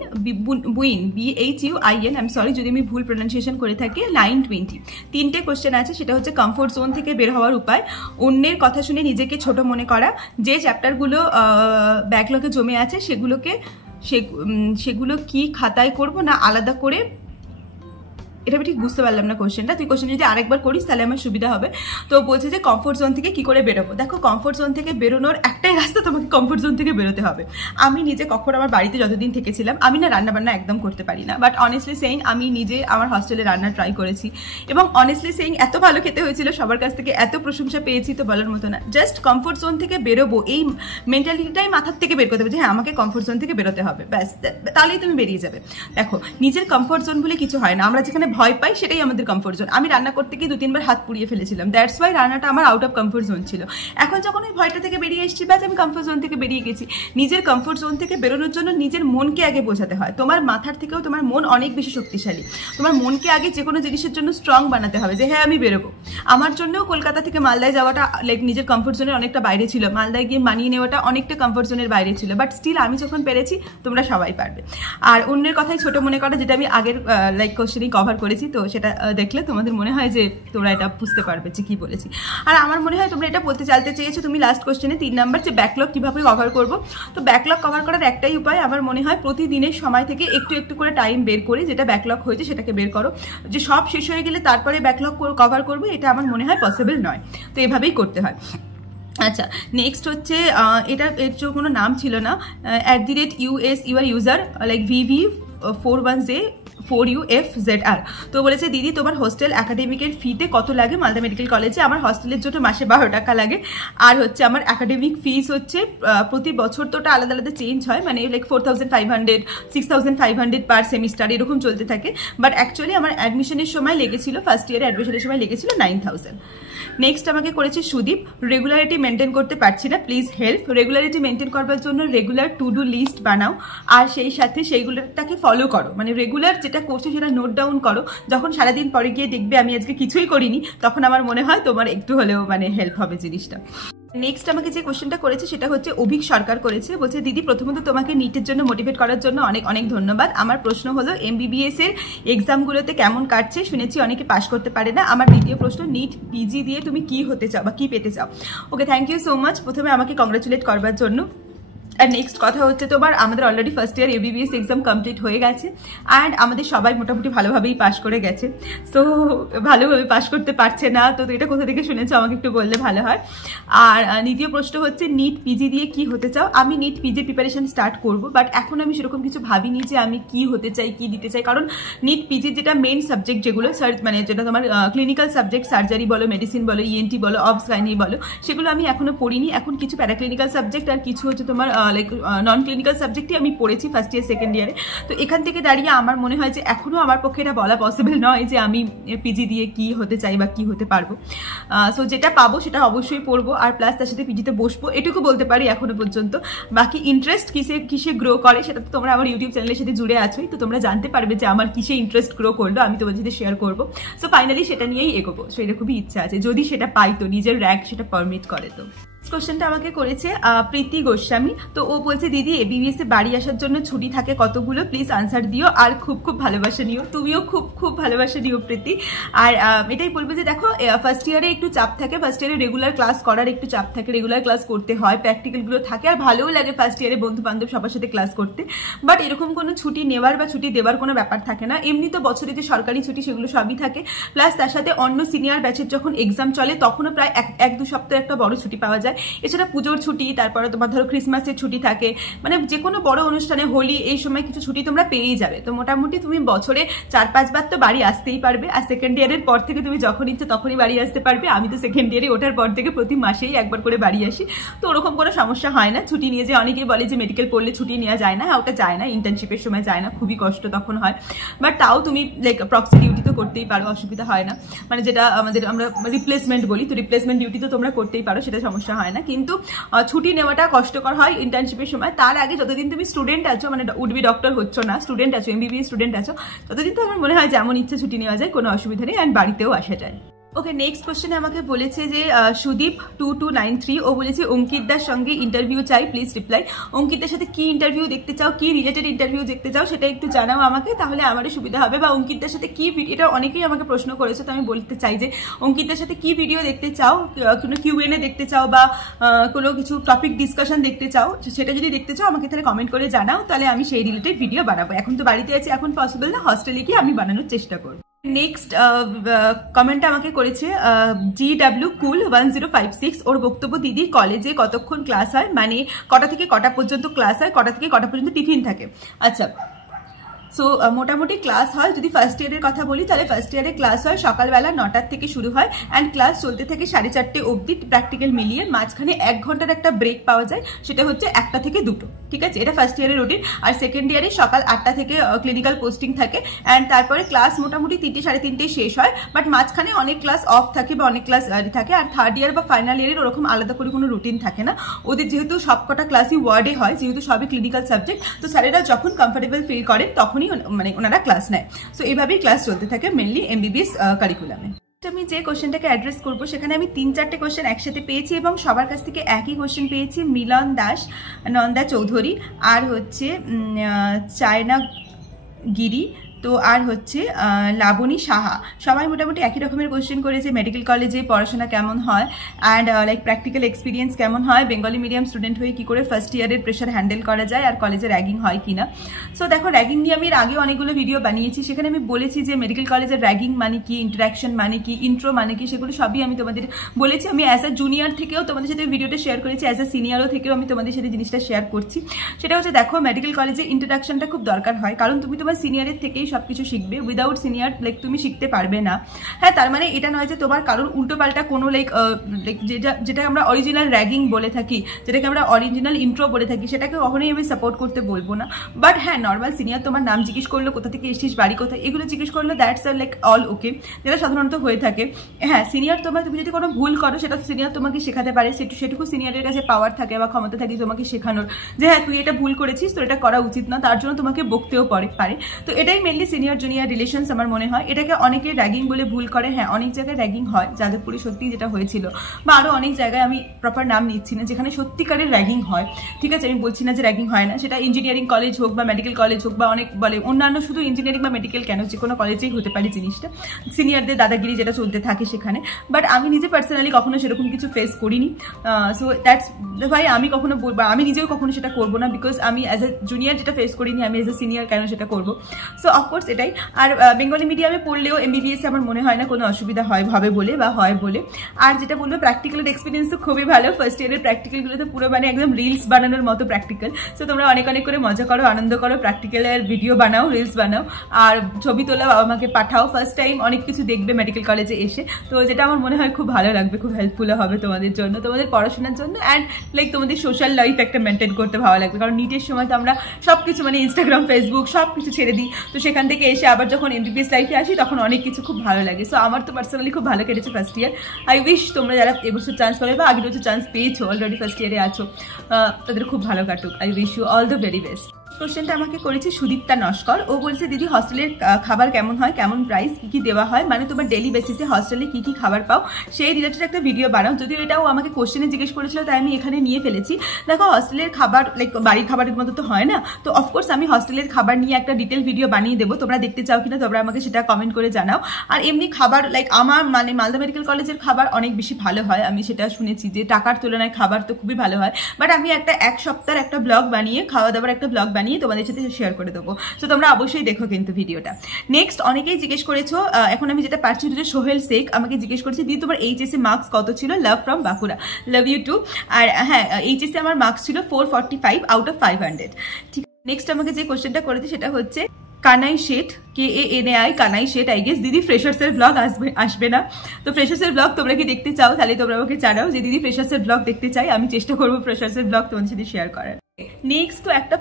BHUIN, সরি যদি আমি ভুল প্রনাউন্সিয়েশন করে থাকি। 920 তিনটে কোয়েশ্চেন আছে, সেটা হচ্ছে কমফোর্ট জোন থেকে বের হওয়ার উপায়, অন্যের কথা শুনে নিজেকে ছোট মনে করা, যে চ্যাপ্টারগুলো ব্যাকলগে জমে আছে সেগুলো কি খাতায় করব না আলাদা করে, এটা আমি ঠিক বুঝতে পারলাম না কোয়েশ্চেনটা। তুই কোয়েশ্চেন যদি আরেকবার করিস তাহলে আমার সুবিধা হবে। তো বলছে যে কমফোর্ট জোন থেকে কি করে বেরোবো। দেখো কমফোর্ট জোন থেকে বেরোনোর একটাই রাস্তা, তোমাকে কমফোর্ট জোন থেকে বেরোতে হবে। আমি নিজে কখন আমার বাড়িতে যতদিন থেকেছিলাম, আমি না রান্নাবান্না একদম করতে পারি না, বাট অনেস্টলি সেইং আমি নিজে আমার হস্টেলে রান্না ট্রাই করেছি, এবং অনেস্টলি সেইং এত ভালো খেতে হয়েছিল, সবার কাছ থেকে এত প্রশংসা পেয়েছি তো বলার মতো না। জাস্ট কমফোর্ট জোন থেকে বেরোবো, এই মেন্টালিটিটাই মাথার থেকে বের করতে হবে যে হ্যাঁ আমাকে কমফোর্ট জোন থেকে বেরোতে হবে, ব্যাস তাহলেই তুমি বেরিয়ে যাবে। দেখো নিজের কমফোর্ট জোন বলে কিছু হয় না, আমরা যেখানে ভয় পাই সেটাই আমাদের কমফোর্ট জোন। আমি রান্না করতে গিয়ে 2-3 বার হাত পুড়িয়ে ফেলেছিলাম, দ্যাটস ওয়াই রান্নাটা আমার আউট অফ কমফোর্ট জোন ছিল। এখন যখন ওই ভয়টা থেকে বেরিয়ে এসেছি, ব্যাস আমি কমফোর্ট জোন থেকে বেরিয়ে গেছি। নিজের কমফোর্ট জোন থেকে বেরোনোর জন্য নিজের মনকে আগে বোঝাতে হয়। তোমার মাথার থেকেও তোমার মন অনেক বেশি শক্তিশালী। তোমার মনকে আগে যে কোনো জিনিসের জন্য স্ট্রং বানাতে হবে যে হ্যাঁ আমি বেরোবো। আমার জন্যও কলকাতা থেকে মালদায় যাওয়াটা লাইক নিজের কমফোর্ট জোনের অনেকটা বাইরে ছিল, মালদায় গিয়ে মানিয়ে নেওয়াটা অনেকটা কমফোর্ট জোনের বাইরে ছিল, বাট স্টিল আমি যখন পেরেছি তোমরা সবাই পারবে। আর অন্যের কথাই ছোট মনে করা, যেটা আমি আগের লাইক কোশ্চেনই কভার করেছি, তো সেটা দেখলে তোমাদের মনে হয় যে তোমরা এটা বুঝতে পারবে যে কি বলেছি। আর আমার মনে হয় তোমরা এটা বলতে চাইতে চেয়েছো তুমি লাস্ট কোশ্চেনে 3 নাম্বার, যে ব্যাকলগ কিভাবে কভার করবো। তো ব্যাকলগ কভার করার একটাই উপায় আমার মনে হয়, প্রতিদিনের সময় থেকে একটু একটু করে টাইম বের করে যেটা ব্যাকলগ হয়েছে সেটাকে বের করো। যে সব শেষ হয়ে গেলে তারপরে ব্যাকলগ কভার করবো, এটা আমার মনে হয় পসিবল নয়। তো এভাবেই করতে হয়। আচ্ছা নেক্সট হচ্ছে এর কোনো নাম ছিল না, @US your user like VV41J4UFZR। তো বলেছে দিদি তোমার হোস্টেল একাডেমিকের ফিতে কত লাগে মালদা মেডিকেল কলেজে। আমার হস্টেলের জন্য মাসে 12 টাকা লাগে। আর হচ্ছে আমার একাডেমিক ফিস হচ্ছে প্রতি বছর তো ওটা আলাদা আলাদা চেঞ্জ হয়, মানে লাইক 4500, 6500 পার সেমিস্টার এরকম চলতে থাকে। বাট অ্যাকচুয়ালি আমার অ্যাডমিশনের সময় লেগেছিল, ফার্স্ট ইয়ারে অ্যাডমিশনের সময় লেগেছিল 9000। নেক্সট আমাকে করেছে সুদীপ, রেগুলারিটি মেনটেন করতে পারছি না, প্লিজ হেল্প। রেগুলারিটি মেনটেন করবার জন্য রেগুলার টু ডু লিস্ট বানাও, আর সেই সাথে সেইগুলোটাকে ফলো করো। মানে রেগুলার যেটা করছো সেটা নোট ডাউন করো। যখন সারাদিন পরে গিয়ে দেখবে আমি আজকে কিছুই করিনি, তখন আমার মনে হয় তোমার একটু হলেও মানে হেল্প হবে জিনিসটা। নেক্সট আমাকে যে কোশ্চেনটা করেছে সেটা হচ্ছে অভিক সরকার করেছে। বলছে দিদি প্রথমত তোমাকে নিটের জন্য মোটিভেট করার জন্য অনেক অনেক ধন্যবাদ। আমার প্রশ্ন হলো MBBS এর এক্সামগুলোতে কেমন কাটছে, শুনেছি অনেকে পাস করতে পারে না। আমার দ্বিতীয় প্রশ্ন, নিট পিজি দিয়ে তুমি কি হতে চাও বা কি পেতে চাও। Okay thank you so much প্রথমে আমাকে কংগ্রাচুলেট করবার জন্য। আর নেক্সট কথা হচ্ছে তোমার আমাদের already first year MBBS exam complete হয়ে গেছে, অ্যান্ড আমাদের সবাই মোটামুটি ভালোভাবেই পাস করে গেছে। সো ভালোভাবে পাস করতে পারছে না, তো এটা কোথা থেকে শুনেছো আমাকে একটু বললে ভালো হয়। আর দ্বিতীয় প্রশ্ন হচ্ছে নিট পিজি দিয়ে কি হতে চাও। আমি নিট পিজি প্রিপারেশন স্টার্ট করব, বাট এখন আমি সেরকম কিছু ভাবিনি যে আমি কি হতে চাই কি দিতে চাই। কারণ নিট পিজির যেটা মেন সাবজেক্ট যেগুলো মানে যেটা তোমার ক্লিনিক্যাল সাবজেক্ট, সার্জারি বলো, মেডিসিন বলো, ENT বলো, অবস গাইনি বলো, সেগুলো আমি এখনো পড়িনি। এখন কিছু প্যারাক্লিনিক্যাল সাবজেক্ট আর কিছু হচ্ছে তোমার লাইক নন ক্লিনিক্যাল সাবজেক্টই আমি পড়েছি ফার্স্ট ইয়ার সেকেন্ড ইয়ারে। তো এখান থেকে দাঁড়িয়ে আমার মনে হয় যে এখনো আমার পক্ষে এটা বলা পসিবল নয় যে আমি পিজি দিয়ে কি হতে চাই বা কি হতে পারবো। সো যেটা পাবো সেটা অবশ্যই পড়বো, আর প্লাস তার সাথে পিজিতে বসবো, এটুকু বলতে পারি এখনো পর্যন্ত। বাকি ইন্টারেস্ট কিসে গ্রো করে সেটা তো তোমরা আমার ইউটিউব চ্যানেলের সাথে জুড়ে আছোই, তো তোমরা জানতে পারবে যে আমার কিসে ইন্টারেস্ট গ্রো করলো, আমি তোমাদের সাথে শেয়ার করবো। সো ফাইনালি সেটা নিয়েই এগোবো, সো এটা খুবই ইচ্ছা আছে যদি সেটা পাই তো, নিজের র্যাঙ্ক সেটা পারমিট করে তো। কোশ্চেনটা আমাকে করেছে প্রীতি গোস্বামী। তো ও বলছে দিদি এবিবিএস এ বাড়ি আসার জন্য ছুটি থাকে কতগুলো, প্লিজ আনসার দিও আর খুব খুব ভালোবাসা নিও। তুমিও খুব খুব ভালোবাসা নিও প্রীতি। আর এটাই বলবো যে দেখো ফার্স্ট ইয়ারে একটু চাপ থাকে, ফার্স্ট ইয়ারে রেগুলার ক্লাস করার একটু চাপ থাকে, রেগুলার ক্লাস করতে হয়, প্র্যাকটিক্যালগুলো থাকে, আর ভালোও লাগে ফার্স্ট ইয়ারে বন্ধু বান্ধব সবার সাথে ক্লাস করতে। বাট এরকম কোনো ছুটি নেওয়ার বা ছুটি দেওয়ার কোনো ব্যাপার থাকে না। এমনি তো বছরে যে সরকারি ছুটি সেগুলো সবই থাকে, প্লাস তার সাথে অন্য সিনিয়র ব্যাচের যখন এক্সাম চলে তখনও প্রায় এক দু সপ্তাহে একটা বড় ছুটি পাওয়া যায়। এছাড়া পুজোর ছুটি, তারপরে তোমার ধরো ক্রিসমাসের ছুটি থাকে, মানে যে কোনো বড় অনুষ্ঠানে, হোলি, এই সময় কিছু ছুটি তোমরা পেয়েই যাবে। তো মোটামুটি তুমি বছরে 4-5 বার তো বাড়ি আসতেই পারবে। আর সেকেন্ড ইয়ারের পর থেকে তুমি যখন ইচ্ছে তখনই বাড়ি আসতে পারবে। আমি তো সেকেন্ড ইয়ারে ওঠার পর থেকে প্রতি মাসেই একবার করে বাড়ি আসি, তো ওরকম কোনো সমস্যা হয় না ছুটি নিয়ে। যে অনেকেই বলে যে মেডিকেল পড়লে ছুটি নেওয়া যায় না, ওটা যায় না, ইন্টার্নশিপের সময় যায় না, খুবই কষ্ট তখন হয়। বাট তাও তুমি লাইক প্রক্সি ডিউটি তো করতেই পারো, অসুবিধা হয় না। মানে যেটা আমরা রিপ্লেসমেন্ট বলি, তো রিপ্লেসমেন্ট ডিউটি তো তোমরা করতেই পারো, সেটা সমস্যা হয় না। কিন্তু ছুটি নেওয়াটা কষ্টকর হয় ইন্টার্নশিপের সময়। তার আগে যতদিন তুমি স্টুডেন্ট আছো, মানে উড বি ডক্টর হচ্ছ না, স্টুডেন্ট আছো, এমবিবিএস স্টুডেন্ট আছো, ততদিন তো আমার মনে হয় যেমন ইচ্ছে ছুটি নেওয়া যায়, কোনো অসুবিধা নেই, অ্যান্ড বাড়িতেও আসা যায়। ওকে, নেক্সট কোশ্চেনে আমাকে বলেছে যে সুদীপ 2293, ও বলেছে অঙ্কিতদার সঙ্গে ইন্টারভিউ চাই, প্লিজ রিপ্লাই। অঙ্কিতদার সাথে কি ইন্টারভিউ দেখতে চাও, কি রিলেটেড ইন্টারভিউ দেখতে চাও সেটা একটু জানাও আমাকে, তাহলে আমারও সুবিধা হবে। বা অঙ্কিতদার সাথে কি, এটা অনেকেই আমাকে প্রশ্ন করেছে, তো আমি বলতে চাই যে অঙ্কিতদার সাথে কি ভিডিও দেখতে চাও, কোনো কিউএনএ দেখতে চাও বা কোনো কিছু টপিক ডিসকাশন দেখতে চাও, সেটা যদি দেখতে চাও আমাকে তাহলে কমেন্ট করে জানাও, তাহলে আমি সেই রিলেটেড ভিডিও বানাবো। এখন তো বাড়িতে আছি, এখন পসিবল না, হস্টেলে গিয়ে আমি বানানোর চেষ্টা করব। নেক্সট কমেন্টটা আমাকে করেছে GW-Cool1056। ওর বক্তব্য, দিদি কলেজে কতক্ষণ ক্লাস হয়, মানে কটা থেকে কটা পর্যন্ত ক্লাস হয়, কটা থেকে কটা পর্যন্ত টিফিন থাকে। আচ্ছা, সো মোটামুটি ক্লাস হয়, যদি ফার্স্ট ইয়ারের কথা বলি তাহলে ফার্স্ট ইয়ারে ক্লাস হয় সকালবেলা 9টার থেকে শুরু হয়, অ্যান্ড ক্লাস চলতে থাকে 4:30 অবধি, প্র্যাকটিক্যাল মিলিয়ে। মাঝখানে 1 ঘন্টার একটা ব্রেক পাওয়া যায়, সেটা হচ্ছে 1টা থেকে 2টো, ঠিক আছে? এটা ফার্স্ট ইয়ারের রুটিন। আর সেকেন্ড ইয়ারে সকাল 8টা থেকে ক্লিনিক্যাল পোস্টিং থাকে, অ্যান্ড তারপরে ক্লাস মোটামুটি 3টে 3:30 শেষ হয়, বাট মাঝখানে অনেক ক্লাস অফ থাকে বা অনেক ক্লাস থাকে। আর থার্ড ইয়ার বা ফাইনাল ইয়ারের ওরকম আলাদা করে কোনো রুটিন থাকে না। ওদের যেহেতু সবকটা ক্লাসই ওয়ার্ডে হয়, যেহেতু সবই ক্লিনিক্যাল সাবজেক্ট, তো স্যারেরা যখন কমফোর্টেবল ফিল করেন তখনই মানে ওনারা ক্লাস নেয়। সো এইভাবেই ক্লাস চলতে থাকে মেনলি এমবিবিএস কারিকুলামে। আমি যে কোশ্চেনটাকে অ্যাড্রেস করবো সেখানে আমি 3-4টে কোশ্চেন একসাথে পেয়েছি, এবং সবার কাছ থেকে একই কোশ্চেন পেয়েছি। মিলন দাস, নন্দা চৌধুরী, আর হচ্ছে চায়না গিরি, তো আর হচ্ছে লাবণী সাহা। সবাই মোটামুটি একই রকমের কোশ্চেন করেছে, মেডিকেল কলেজে পড়াশোনা কেমন হয়, অ্যান্ড লাইক প্র্যাকটিক্যাল এক্সপিরিয়েন্স কেমন হয়, বেঙ্গলি মিডিয়াম স্টুডেন্ট হয়ে কী করে ফার্স্ট ইয়ারের প্রেশার হ্যান্ডেল করা যায়, আর কলেজে র্যাগিং হয় কিনা। সো দেখো, র্যাগিং নিয়ে আমি এর আগে অনেকগুলো ভিডিও বানিয়েছি, সেখানে আমি বলেছি যে মেডিকেল কলেজের র্যাগিং মানে কি, ইন্টারাকশন মানে কি, ইন্ট্রো মানে কি, সেগুলো সবই আমি তোমাদের বলেছি। আমি অ্যাজ আ জুনিয়র থেকেও তোমাদের সাথে ভিডিওটা শেয়ার করেছি, অ্যাজ আ সিনিয়রও থেকেও আমি তোমাদের সাথে জিনিসটা শেয়ার করছি। সেটা হচ্ছে, দেখো মেডিকেল কলেজে ইন্ট্রোডাকশনটা খুব দরকার হয়, কারণ তুমি তোমার সিনিয়রের থেকেই সবকিছু শিখবে। উইদাউট সিনিয়র লাইক তুমি শিখতে পারবে না। হ্যাঁ, তার মানে এটা নয় যে তোমার কারোর উল্টো পাল্টা কোনো লাইক যেটা আমরা অরিজিনাল র্যাগিং বলে থাকি, যেটাকে আমরা অরিজিনাল ইন্ট্রো বলে থাকি, সেটাকে কখনোই আমি সাপোর্ট করতে বলবো না। বাট হ্যাঁ, নর্মাল সিনিয়র তোমার নাম জিজ্ঞেস করলো, কোথা থেকে এসেছিস, বাড়ি কোথায়, এগুলো জিজ্ঞেস করলো, দ্যাটস লাইক অল ওকে, যেটা সাধারণত হয়ে থাকে। হ্যাঁ, সিনিয়র তুমি যদি কোনো ভুল করো সেটা সিনিয়র তোমাকে শেখাতে পারে, সেটুকু সিনিয়রের কাছে পাওয়ার থাকে বা ক্ষমতা থাকে তোমাকে শেখানোর, যে হ্যাঁ তুই এটা ভুল করেছিস, তো এটা করা উচিত না, তার জন্য তোমাকে বকতেও পারে। তো এটাই মেনলি সিনিয়র জুনিয়র রিলেশনস আমার মনে হয়। এটাকে অনেকে র্যাগিং বলে ভুল করে। হ্যাঁ, অনেক জায়গায় র্যাগিং হয়, যাদবপুরে সত্যি যেটা হয়েছিল, বা আরো অনেক জায়গায়, আমি প্রপার নাম নিচ্ছি না, যেখানে সত্যিকারের র্যাগিং হয়, ঠিক আছে? আমি বলছি না যে র্যাগিং হয় না, সেটা ইঞ্জিনিয়ারিং কলেজ হোক বা মেডিকেল কলেজ হোক, বা অনেক বলে অন্যান্য, শুধু ইঞ্জিনিয়ারিং বা মেডিকেল কেন, যে কোনো কলেজেই হতে পারে জিনিসটা, সিনিয়রদের দাদাগিরি যেটা চলতে থাকে সেখানে। বাট আমি নিজে পার্সোনালি কখনো সেরকম কিছু ফেস করিনি। সো দ্যাটস ভাই, আমি কখনো বলবো, আমি নিজেও কখনো সেটা করবো না, বিকজ আমি অ্যাজ এ জুনিয়র যেটা ফেস করিনি, আমি অ্যাজ এ সিনিয়র কেন সেটা করবো। সো অফকোর্স এটাই। আর বেঙ্গলি মিডিয়ামে পড়লেও এমবিবিএস আমার মনে হয় না কোনো অসুবিধা হবে বলে বা হয় বলে। আর যেটা বলবো, প্র্যাকটিক্যালের এক্সপিরিয়েন্স তো খুবই ভালো। ফার্স্ট ইয়ারের প্র্যাকটিক্যালগুলো তো পুরো মানে একদম রিলস বানানোর মতো প্র্যাকটিক্যাল। সো তোমরা অনেক করে মজা করো, আনন্দ করো, প্র্যাকটিক্যালের ভিডিও বানাও, রিলস বানাও, আর ছবি তোলা বাবা মাকে পাঠাও। ফার্স্ট টাইম অনেক কিছু দেখবে মেডিকেল কলেজে এসে, তো যেটা আমার মনে হয় খুব ভালো লাগবে, খুব হেল্পফুল হবে তোমাদের জন্য, তোমাদের পড়াশোনার জন্য, অ্যান্ড লাইক তোমাদের সোশ্যাল লাইফ একটা মেনটেন করতে ভালো লাগবে। কারণ নিটের সময় তো আমরা সবকিছু মানে ইনস্টাগ্রাম, ফেসবুক সব কিছু ছেড়ে দিই, তো সেখান থেকে এসে আবার যখন এমবিবিএস লাইফে আসি তখন অনেক কিছু খুব ভালো লাগে। সো আমার তো পার্সোনালি খুব ভালো কেটেছে ফার্স্ট ইয়ার। আই উইশ তোমরা যারা এবছর চান্স পাবে বা আগের বছর চান্স পেয়েছো, অলরেডি ফার্স্ট ইয়ারে আছো, তাদের খুব ভালো কাটুক। I wish you all the very best. কোশ্চেনটা আমাকে করেছে সুদীপ্তা নস্কর। ও বলছে দিদি হস্টেলের খাবার কেমন হয়, কেমন প্রাইস, কি কি দেওয়া হয়, মানে তোমার ডেলি বেসিসে হস্টেলে কি কি খাবার পাও সেই রিলেটেড একটা ভিডিও বানাও। যদিও এটাও আমাকে কোশ্চেনে জিজ্ঞেস করেছিল, তাই আমি এখানে নিয়ে ফেলেছি। দেখো হস্টেলের খাবার লাইক বাড়ির খাবারের মতো তো হয় না, তো অফকোর্স আমি হস্টেলের খাবার নিয়ে একটা ডিটেল ভিডিও বানিয়ে দেবো। তোমরা দেখতে চাও কিনা তোমরা আমাকে সেটা কমেন্ট করে জানাও। আর এমনি খাবার লাইক আমার মানে মালদা মেডিকেল কলেজের খাবার অনেক বেশি ভালো হয়, আমি সেটা শুনেছি যে টাকার তুলনায় খাবার তো খুবই ভালো হয়। বাট আমি এক সপ্তাহের একটা ব্লগ বানিয়ে, খাওয়া দাওয়ার একটা ব্লগ বানিয়ে তোমাদের সাথে শেয়ার করে দেবো, তো তোমরা অবশ্যই দেখো কিন্তু ভিডিওটা। নেক্সট অনেকেই জিজ্ঞেস করেছো, এখন আমি যেটা পারছি সোহেল শেখ আমাকে জিজ্ঞেস করেছে দিদি তোমার এইচএসসি মার্কস কত ছিল? Love from Bankura, love you too. আর হ্যাঁ, এইচএসসি আমার মার্কস ছিল 445 আউট অফ 500। ঠিক, নেক্সট আমাকে যে কোশ্চেনটা করেছে সেটা হচ্ছে Kanai Seth, KANAI, Kanai Seth. I guess দিদি ফ্রেশার্সের ব্লগ আসবে না, তো ফ্রেশার্সের ব্লগ তোমরা কি দেখতে চাও? তাহলে তোমরা আমাকে জানাও যে দিদি ফ্রেশার্সের ব্লগ দেখতে চাই, আমি চেষ্টা করবো ফ্রেশার্সের ব্লগ তোমাদের সাথে শেয়ার করার। নেক্সট তো একটা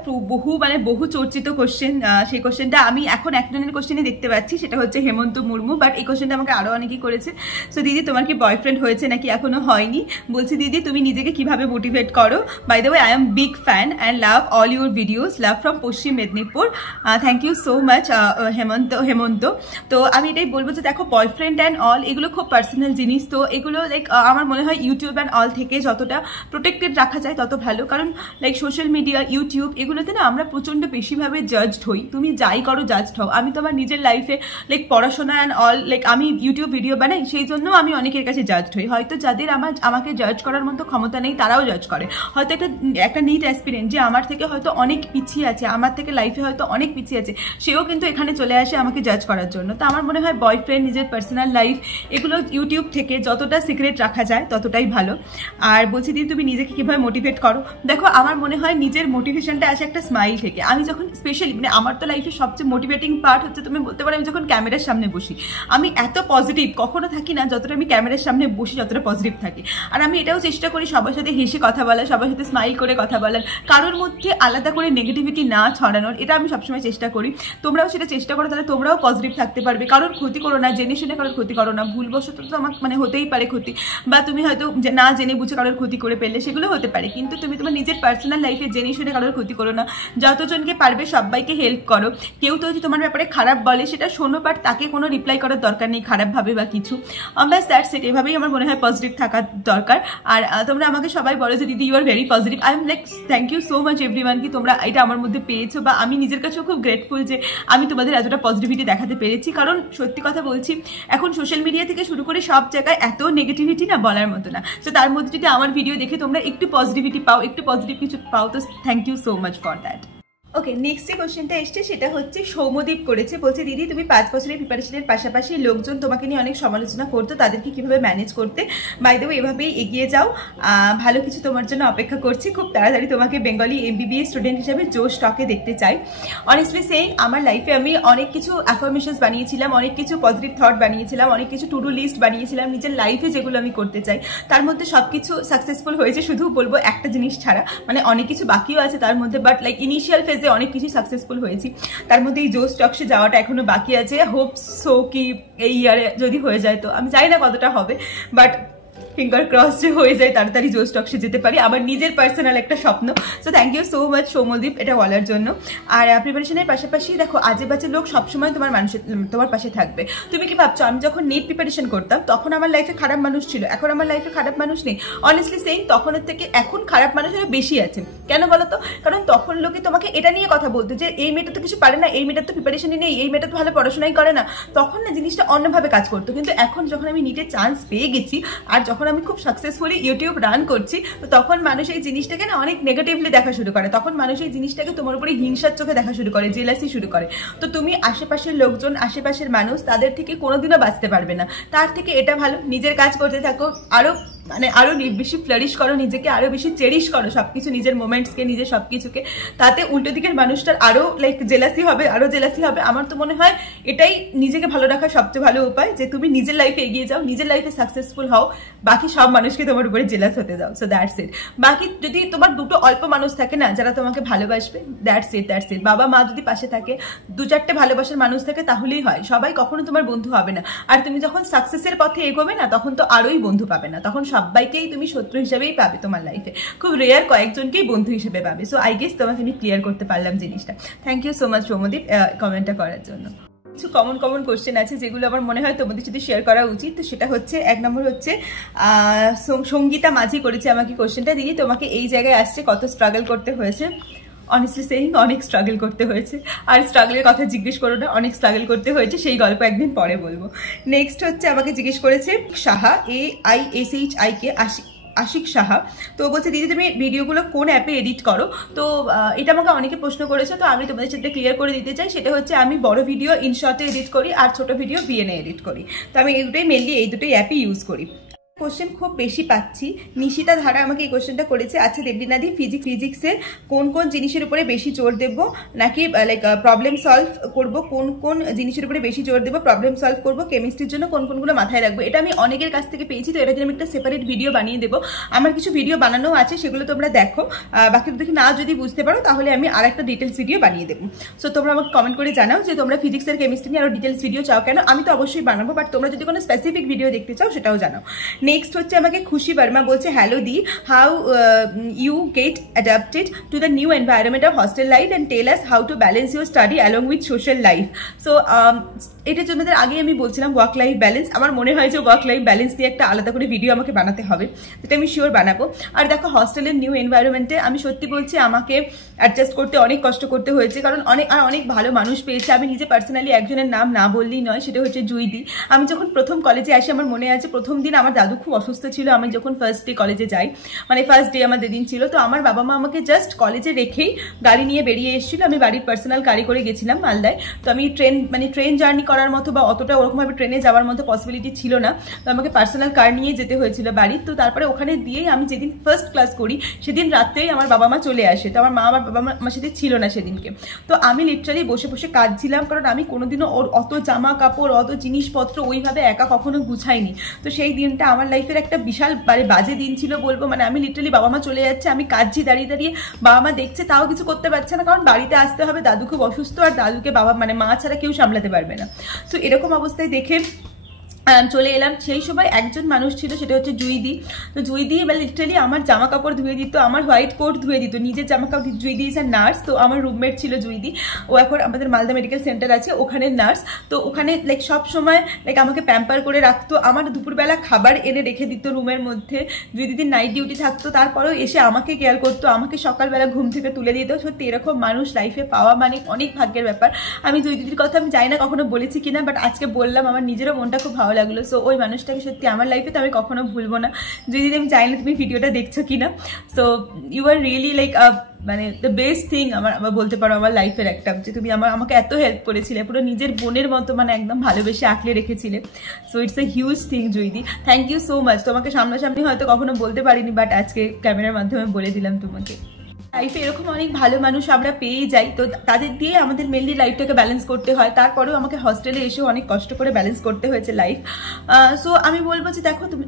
বহু চর্চিত কোশ্চেন, সেই কোশ্চেনটা আমি এখন একজনের কোশ্চেনে দেখতে পাচ্ছি, সেটা হচ্ছে হেমন্ত মুর্মু। বাট এই কোশ্চেনটা আমাকে আরো অনেকেই করেছে। সো দিদি তোমার কি বয়ফ্রেন্ড হয়েছে নাকি এখনো হয়নি? বলছি দিদি তুমি নিজেকে কিভাবে মোটিভেট করো? By the way I am big fan and love all your videos, love from Paschim Medinipur. Thank you so much Hemant. তো আমি এটাই বলবো যে দেখো বয়ফ্রেন্ড অ্যান্ড অল এগুলো খুব পার্সোনাল জিনিস, তো এগুলো লাইক আমার মনে হয় ইউটিউব অ্যান্ড অল থেকে যতটা প্রোটেক্টেড রাখা যায় তত ভালো। কারণ লাইক সোশ্যাল মিডিয়া, ইউটিউব এগুলোতে না আমরা প্রচন্ড বেশিভাবে জাজড হই। তুমি যাই করো জাজড হও। আমি তো আমার নিজের লাইফে লাইক পড়াশোনা অ্যান্ড অল লাইক আমি ইউটিউব ভিডিও বানাই, সেই জন্য আমি অনেকের কাছে জাজড হই। হয়তো যাদের আমাকে জাজ করার মতো ক্ষমতা নেই তারাও জাজ করে। হয়তো একটা নিট অ্যাসপিরেন্ট যে আমার থেকে হয়তো অনেক পিছিয়ে আছে, আমার থেকে লাইফে হয়তো অনেক পিছিয়ে আছে, সেও কিন্তু এখানে চলে আসে আমাকে জাজ করার জন্য। তো আমার মনে হয় বয়ফ্রেন্ড, নিজের পার্সোনাল লাইফ এগুলো ইউটিউব থেকে যতটা সিক্রেট রাখা যায় ততটাই ভালো। আর বলছি দিদি তুমি নিজেকে কিভাবে মোটিভেট করো? দেখো আমার মনে হয় নিজের মোটিভেশনটা আসে একটা স্মাইল থেকে। আমি যখন স্পেশালি মানে আমার তো লাইফে সবচেয়ে মোটিভেটিং পার্ট হচ্ছে তুমি বলতে পারো আমি যখন ক্যামেরার সামনে বসি, আমি এত পজিটিভ কখনো থাকি না যতটা আমি ক্যামেরার সামনে বসি যতটা পজিটিভ থাকি। আর আমি এটাও চেষ্টা করি সবার সাথে হেসে কথা বলার, সবার সাথে স্মাইল করে কথা বলার, কারোর মধ্যে আলাদা করে নেগেটিভিটি না ছড়ানোর, এটা আমি সবসময় চেষ্টা করি। তোমরাও সেটা চেষ্টা করো, তাহলে তোমরাও পজিটিভ থাকতে পারবে। কারোর ক্ষতি করো না, জেনে শুনে কারোর ক্ষতি করো না। ভুলবশত তো আমার মানে হতেই পারে ক্ষতি, বা তুমি হয়তো না জেনে বুঝে কারোর ক্ষতি করে ফেললে, সেগুলো হতে পারে। কিন্তু তুমি তোমার নিজের পার্সোনাল লাইফে জেনে শুনে কারোর ক্ষতি করো না। যতজনকে পারবে সবাইকে হেল্প করো। কেউ তো যদি তোমার ব্যাপারে খারাপ বলে সেটা শোনো, বাট তাকে কোনো রিপ্লাই করার দরকার নেই খারাপভাবে বা কিছু। ব্যাস দ্যাটস ইট। এভাবেই আমার মনে হয় পজিটিভ থাকার দরকার। আর তোমরা আমাকে সবাই বলো যে দিদি you are very positive. I am like thank you so much everyone কি তোমরা এটা আমার মধ্যে পেয়েছো, বা আমি নিজের কাছেও খুব গ্রেটফুল যে আমি তোমাদের এতটা পজিটিভিটি দেখাতে পেরেছি। কারণ সত্যি কথা বলছি, এখন সোশ্যাল মিডিয়া থেকে শুরু করে সব জায়গায় এত নেগেটিভিটি না বলার মতো না। তো তার মধ্যে যদি আমার ভিডিও দেখে তোমরা একটু পজিটিভিটি পাও, একটু পজিটিভ কিছু পাও, তো thank you so much for that. Okay, next যে কোশ্চেনটা এসছে সেটা হচ্ছে সৌম্যদীপ করেছে। বলছে দিদি তুমি 5 বছরের প্রিপারেশনের পাশাপাশি লোকজন তোমাকে নিয়ে অনেক সমালোচনা করতো, তাদেরকে কিভাবে ম্যানেজ করতে? বাই দ্য ওয়ে এভাবেই এগিয়ে যাও, ভালো কিছু তোমার জন্য অপেক্ষা করছি। খুব তাড়াতাড়ি তোমাকে বেঙ্গলি MBBS স্টুডেন্ট হিসেবে জোশ টকে দেখতে চাই। অনেস্টলি সেই আমার লাইফে আমি অনেক কিছু অ্যাফার্মেশনস বানিয়েছিলাম, অনেক কিছু পজিটিভ থট বানিয়েছিলাম, অনেক কিছু টু ডু লিস্ট বানিয়েছিলাম নিজের লাইফে যেগুলো আমি করতে চাই। তার মধ্যে সব কিছু সাকসেসফুল হয়েছে, শুধু বলবো একটা জিনিস ছাড়া, মানে অনেক কিছু বাকিও আছে তার মধ্যে, বাট লাইক ইনিশিয়াল ফেজে অনেক কিছু সাকসেসফুল হয়েছি। তার মধ্যে এই জোশ টকসে যাওয়াটা এখনো বাকি আছে। হোপ সো কি এই ইয়ারে যদি হয়ে যায়, তো আমি জানি না কতটা হবে, বাট ফিঙ্গার ক্রস যে হয়ে যায় তাড়াতাড়ি জোশ টকসে যেতে পারি, আমার নিজের পার্সোনাল একটা স্বপ্ন। So thank you so much Soumyadeep এটা বলার জন্য। আর প্রিপারেশনের পাশাপাশি দেখো আজে বাজে লোক সবসময় তোমার পাশে থাকবে। তুমি কি ভাবছো আমি যখন নেট প্রিপারেশন করতাম তখন আমার লাইফে খারাপ মানুষ ছিল, এখন আমার লাইফে খারাপ মানুষ নেই? অনেস্টলি সেইং তখনের থেকে এখন খারাপ মানুষ বেশি আছে। কেন বলো তো? কারণ তখন লোকে তোমাকে এটা নিয়ে কথা বলতো যে এই মেয়েটা তো কিছু পারে না, এই মেয়েটার তো প্রিপারেশনই নেই, এই মেয়েটা তো ভালো পড়াশোনাই করে না। তখন না জিনিসটা অন্যভাবে কাজ করতো। কিন্তু এখন যখন আমি নিটের চান্স পেয়ে গেছি আর যখন আমি খুব সাকসেসফুলি ইউটিউব রান করছি, তো তখন মানুষ এই জিনিসটাকে না অনেক নেগেটিভলি দেখা শুরু করে। তখন মানুষ এই জিনিসটাকে তোমার উপরে হিংসার চোখে দেখা শুরু করে, জেলাসি শুরু করে। তো তুমি আশেপাশের লোকজন, আশেপাশের মানুষ, তাদের থেকে কোনোদিনও বাঁচতে পারবে না। তার থেকে এটা ভালো নিজের কাজ করতে থাকো, আরো বেশি ফ্লারিশ করো, নিজেকে আরো বেশি চেরিশ করো সবকিছু, নিজের মোমেন্টসকে, নিজের সবকিছুকে। তাতে উল্টো দিকের মানুষটার আরো লাইক জেলাসি হবে, আরো জেলাসি হবে। আমার তো মনে হয় এটাই নিজেকে ভালো রাখার সবচেয়ে ভালো উপায়, যে তুমি নিজের লাইফে এগিয়ে যাও, নিজের লাইফে সাকসেসফুল হও, বাকি সব মানুষকে তোমার উপরে জেলাস হতে দাও। So that's it. বাকি যদি তোমার দুটো অল্প মানুষ থাকে না যারা তোমাকে ভালোবাসবে, দ্যাটস ইট। বাবা মা যদি পাশে থাকে, 2-4টে ভালোবাসার মানুষ থাকে, তাহলেই হয়। সবাই কখনো তোমার বন্ধু হবে না। আর তুমি যখন সাকসেসের পথে এগোবে না, তখন তো আরোই বন্ধু পাবে না, তখন সবাইকেই তুমি শত্রু হিসেবেই পাবে তোমার লাইফে, খুব রেয়ার কয়েকজনকেই বন্ধু হিসেবে পাবে। সো আই গেস তোমাকে আমি ক্লিয়ার করতে পারলাম জিনিসটা। Thank you so much Soumyadeep কমেন্টটা করার জন্য। কিছু কমন কোশ্চেন আছে যেগুলো আমার মনে হয় তোমাদের সাথে শেয়ার করা উচিত। তো সেটা হচ্ছে, 1 নম্বর হচ্ছে সঙ্গীতা মাঝি করেছে আমাকে কোশ্চেনটা, দিদি তোমাকে এই জায়গায় আসছে কত স্ট্রাগল করতে হয়েছে? অনেস্টলি সেইং অনেক স্ট্রাগল করতে হয়েছে, আর স্ট্রাগলের কথা জিজ্ঞেস করো না, অনেক স্ট্রাগল করতে হয়েছে, সেই গল্প একদিন পরে বলবো। নেক্সট হচ্ছে আমাকে জিজ্ঞেস করেছে সাহা, AISHIK, আশিক সাহা। তো বলছে দিদি তুমি ভিডিওগুলো কোন অ্যাপে এডিট করো? তো এটা আমাকে অনেকে প্রশ্ন করেছে, তো আমি তোমাদের সাথে ক্লিয়ার করে দিতে চাই। সেটা হচ্ছে আমি বড় ভিডিও ইনশটে এডিট করি আর ছোট ভিডিও VN এডিট করি। তো আমি এই দুটোই অ্যাপই ইউজ করি। কোশ্চেন খুব বেশি পাচ্ছি, নিশিতা ধারা আমাকে এই কোশ্চেনটা করেছে। আচ্ছা দেবলীনাদি, ফিজিক্সে কোন কোন জিনিসের উপরে বেশি জোর দেবো, নাকি লাইক প্রবলেম সলভ করব, কোন জিনিসের উপরে বেশি জোর দেবো, প্রবলেম সলভ করবো, কেমিস্ট্রির জন্য কোনগুলো মাথায় রাখবো? এটা আমি অনেকের কাছ থেকে পেয়েছি, তো এটাকে আমি একটা সেপারেট ভিডিও বানিয়ে দেবো। আমার কিছু ভিডিও বানানো আছে, সেগুলো তোমরা দেখো। বাকি দেখি না যদি বুঝতে পারো তাহলে আমি আর একটা ডিটেলস ভিডিও বানিয়ে দেবো। সো তোমরা আমাকে কমেন্ট করে জানাও যে তোমরা ফিজিক্সের কেমিস্ট্রি নিয়ে আরো ডিটেলস ভিডিও চাও কেন। আমি তো অবশ্যই বানাবো, বাট তোমরা যদি কোনো স্পেসিফিক ভিডিও দেখতে চাও সেটাও জানাও। নেক্সট হচ্ছে আমাকে খুশি বর্মা বলছে, হ্যালো দি, how you get adapted to the new environment of hostel life and tell us how to balance your study along with social life. So এটার জন্য আগে আমি বলছিলাম ওয়ার্ক লাইফ ব্যালেন্স। আমার মনে হয় যে ওয়ার্ক লাইফ ব্যালেন্স নিয়ে একটা আলাদা করে ভিডিও আমাকে বানাতে হবে, যেটা আমি শিওর বানাবো। আর দেখো হস্টেলের নিউ এনভায়রনমেন্টে আমি সত্যি বলছি আমাকে অ্যাডজাস্ট করতে অনেক কষ্ট করতে হয়েছে, কারণ অনেক ভালো মানুষ পেয়েছে। আমি নিজে পার্সোনালি একজনের নাম না বললেই নয়, সেটা হচ্ছে জুইদি। আমি যখন প্রথম কলেজে আসি আমার মনে আছে প্রথম দিন আমার দাদু খুব অসুস্থ ছিল। আমি যখন ফার্স্ট ডে কলেজে যাই, মানে ফার্স্ট ডে আমার যেদিন ছিল, তো আমার বাবা মা আমাকে জাস্ট কলেজে রেখেই গাড়ি নিয়ে বেরিয়ে এসেছিল। আমি বাড়ির পার্সোনাল গাড়ি করে গেছিলাম মালদায়। তো আমি ট্রেন জার্নি করার মতো বা অতটা ওরকমভাবে ট্রেনে যাওয়ার মতো পসিবিলিটি ছিল না, তো আমাকে পার্সোনাল কার নিয়ে যেতে হয়েছিল বাড়ির। তো তারপরে ওখানে দিয়েই আমি যেদিন ফার্স্ট ক্লাস করি সেদিন রাত্রেই আমার বাবা মা চলে আসে। তো আমার মা আমার বাবা মার সাথে ছিল না সেদিনকে। তো আমি লিটারালি বসে বসে কাঁদছিলাম, কারণ আমি কোনোদিনও ওর অত জামা কাপড় অত জিনিসপত্র ওইভাবে একা কখনো গুছাইনি। তো সেই দিনটা আমার লাইফের একটা বিশাল বাজে দিন ছিল বলবো। মানে আমি লিটারালি বাবা মা চলে যাচ্ছে, আমি কাঁদছি দাঁড়িয়ে দাঁড়িয়ে, বাবা মা দেখছে তাও কিছু করতে পারছে না, কারণ বাড়িতে আসতে হবে, দাদু খুব অসুস্থ আর দাদুকে মা ছাড়া কেউ সামলাতে পারবে না। সো এরকম অবস্থায় দেখে চলে এলাম। সেই সময় একজন মানুষ ছিল, সেটা হচ্ছে জুইদি। তো জুইদি এবার লিটারালি আমার জামা কাপড় ধুয়ে দিত, আমার হোয়াইট কোট ধুয়ে দিত, নিজের জামা কাপড়। জুইদি ইজ আ নার্স, তো আমার রুমমেট ছিল জুইদি, ও এখন আমাদের মালদা মেডিকেল সেন্টার আছে ওখানে নার্স। তো ওখানে লাইক সব সময় লাইক আমাকে প্যাম্পার করে রাখতো, আমার দুপুরবেলা খাবার এনে রেখে দিত রুমের মধ্যে। জুইদিদির নাইট ডিউটি থাকতো, তারপরেও এসে আমাকে কেয়ার করতো, আমাকে সকালবেলা ঘুম থেকে তুলে দিত। সত্যি এরকম মানুষ লাইফে পাওয়া মানে অনেক ভাগ্যের ব্যাপার। আমি জুইদিদির কথা আমি জানি না কখনো বলেছি কিনা, বাট আজকে বললাম, আমার নিজেরও মনটা খুব ভালো লাগলো। সো ওই মানুষটাকে সত্যি আমার লাইফে তো আমি কখনো ভুলবো না। যদি আমি জানি না তুমি ভিডিওটা দেখছো কিনা, so you are really like মানে দ্য বেস্ট থিং আমার বলতে পারো আমার লাইফের একটা, যে তুমি আমাকে এত হেল্প করেছিলে, পুরো নিজের বোনের মতো, মানে একদম ভালোবেসে আঁকলে রেখেছিলে। So it's a huge thing জুইদি, থ্যাংক ইউ সো মাচ। তোমাকে সামনাসামনি হয়তো কখনো বলতে পারিনি, বাট আজকে ক্যামেরার মাধ্যমে বলে দিলাম তোমাকে। লাইফে এরকম অনেক ভালো মানুষ আমরা পেয়ে যাই, তো তাদের দিয়ে আমাদের মেনলি লাইফটাকে ব্যালেন্স করতে হয়। তারপরেও আমাকে হস্টেলে এসেও অনেক কষ্ট করে ব্যালেন্স করতে হয়েছে লাইফ। সো আমি বলবো যে দেখো তুমি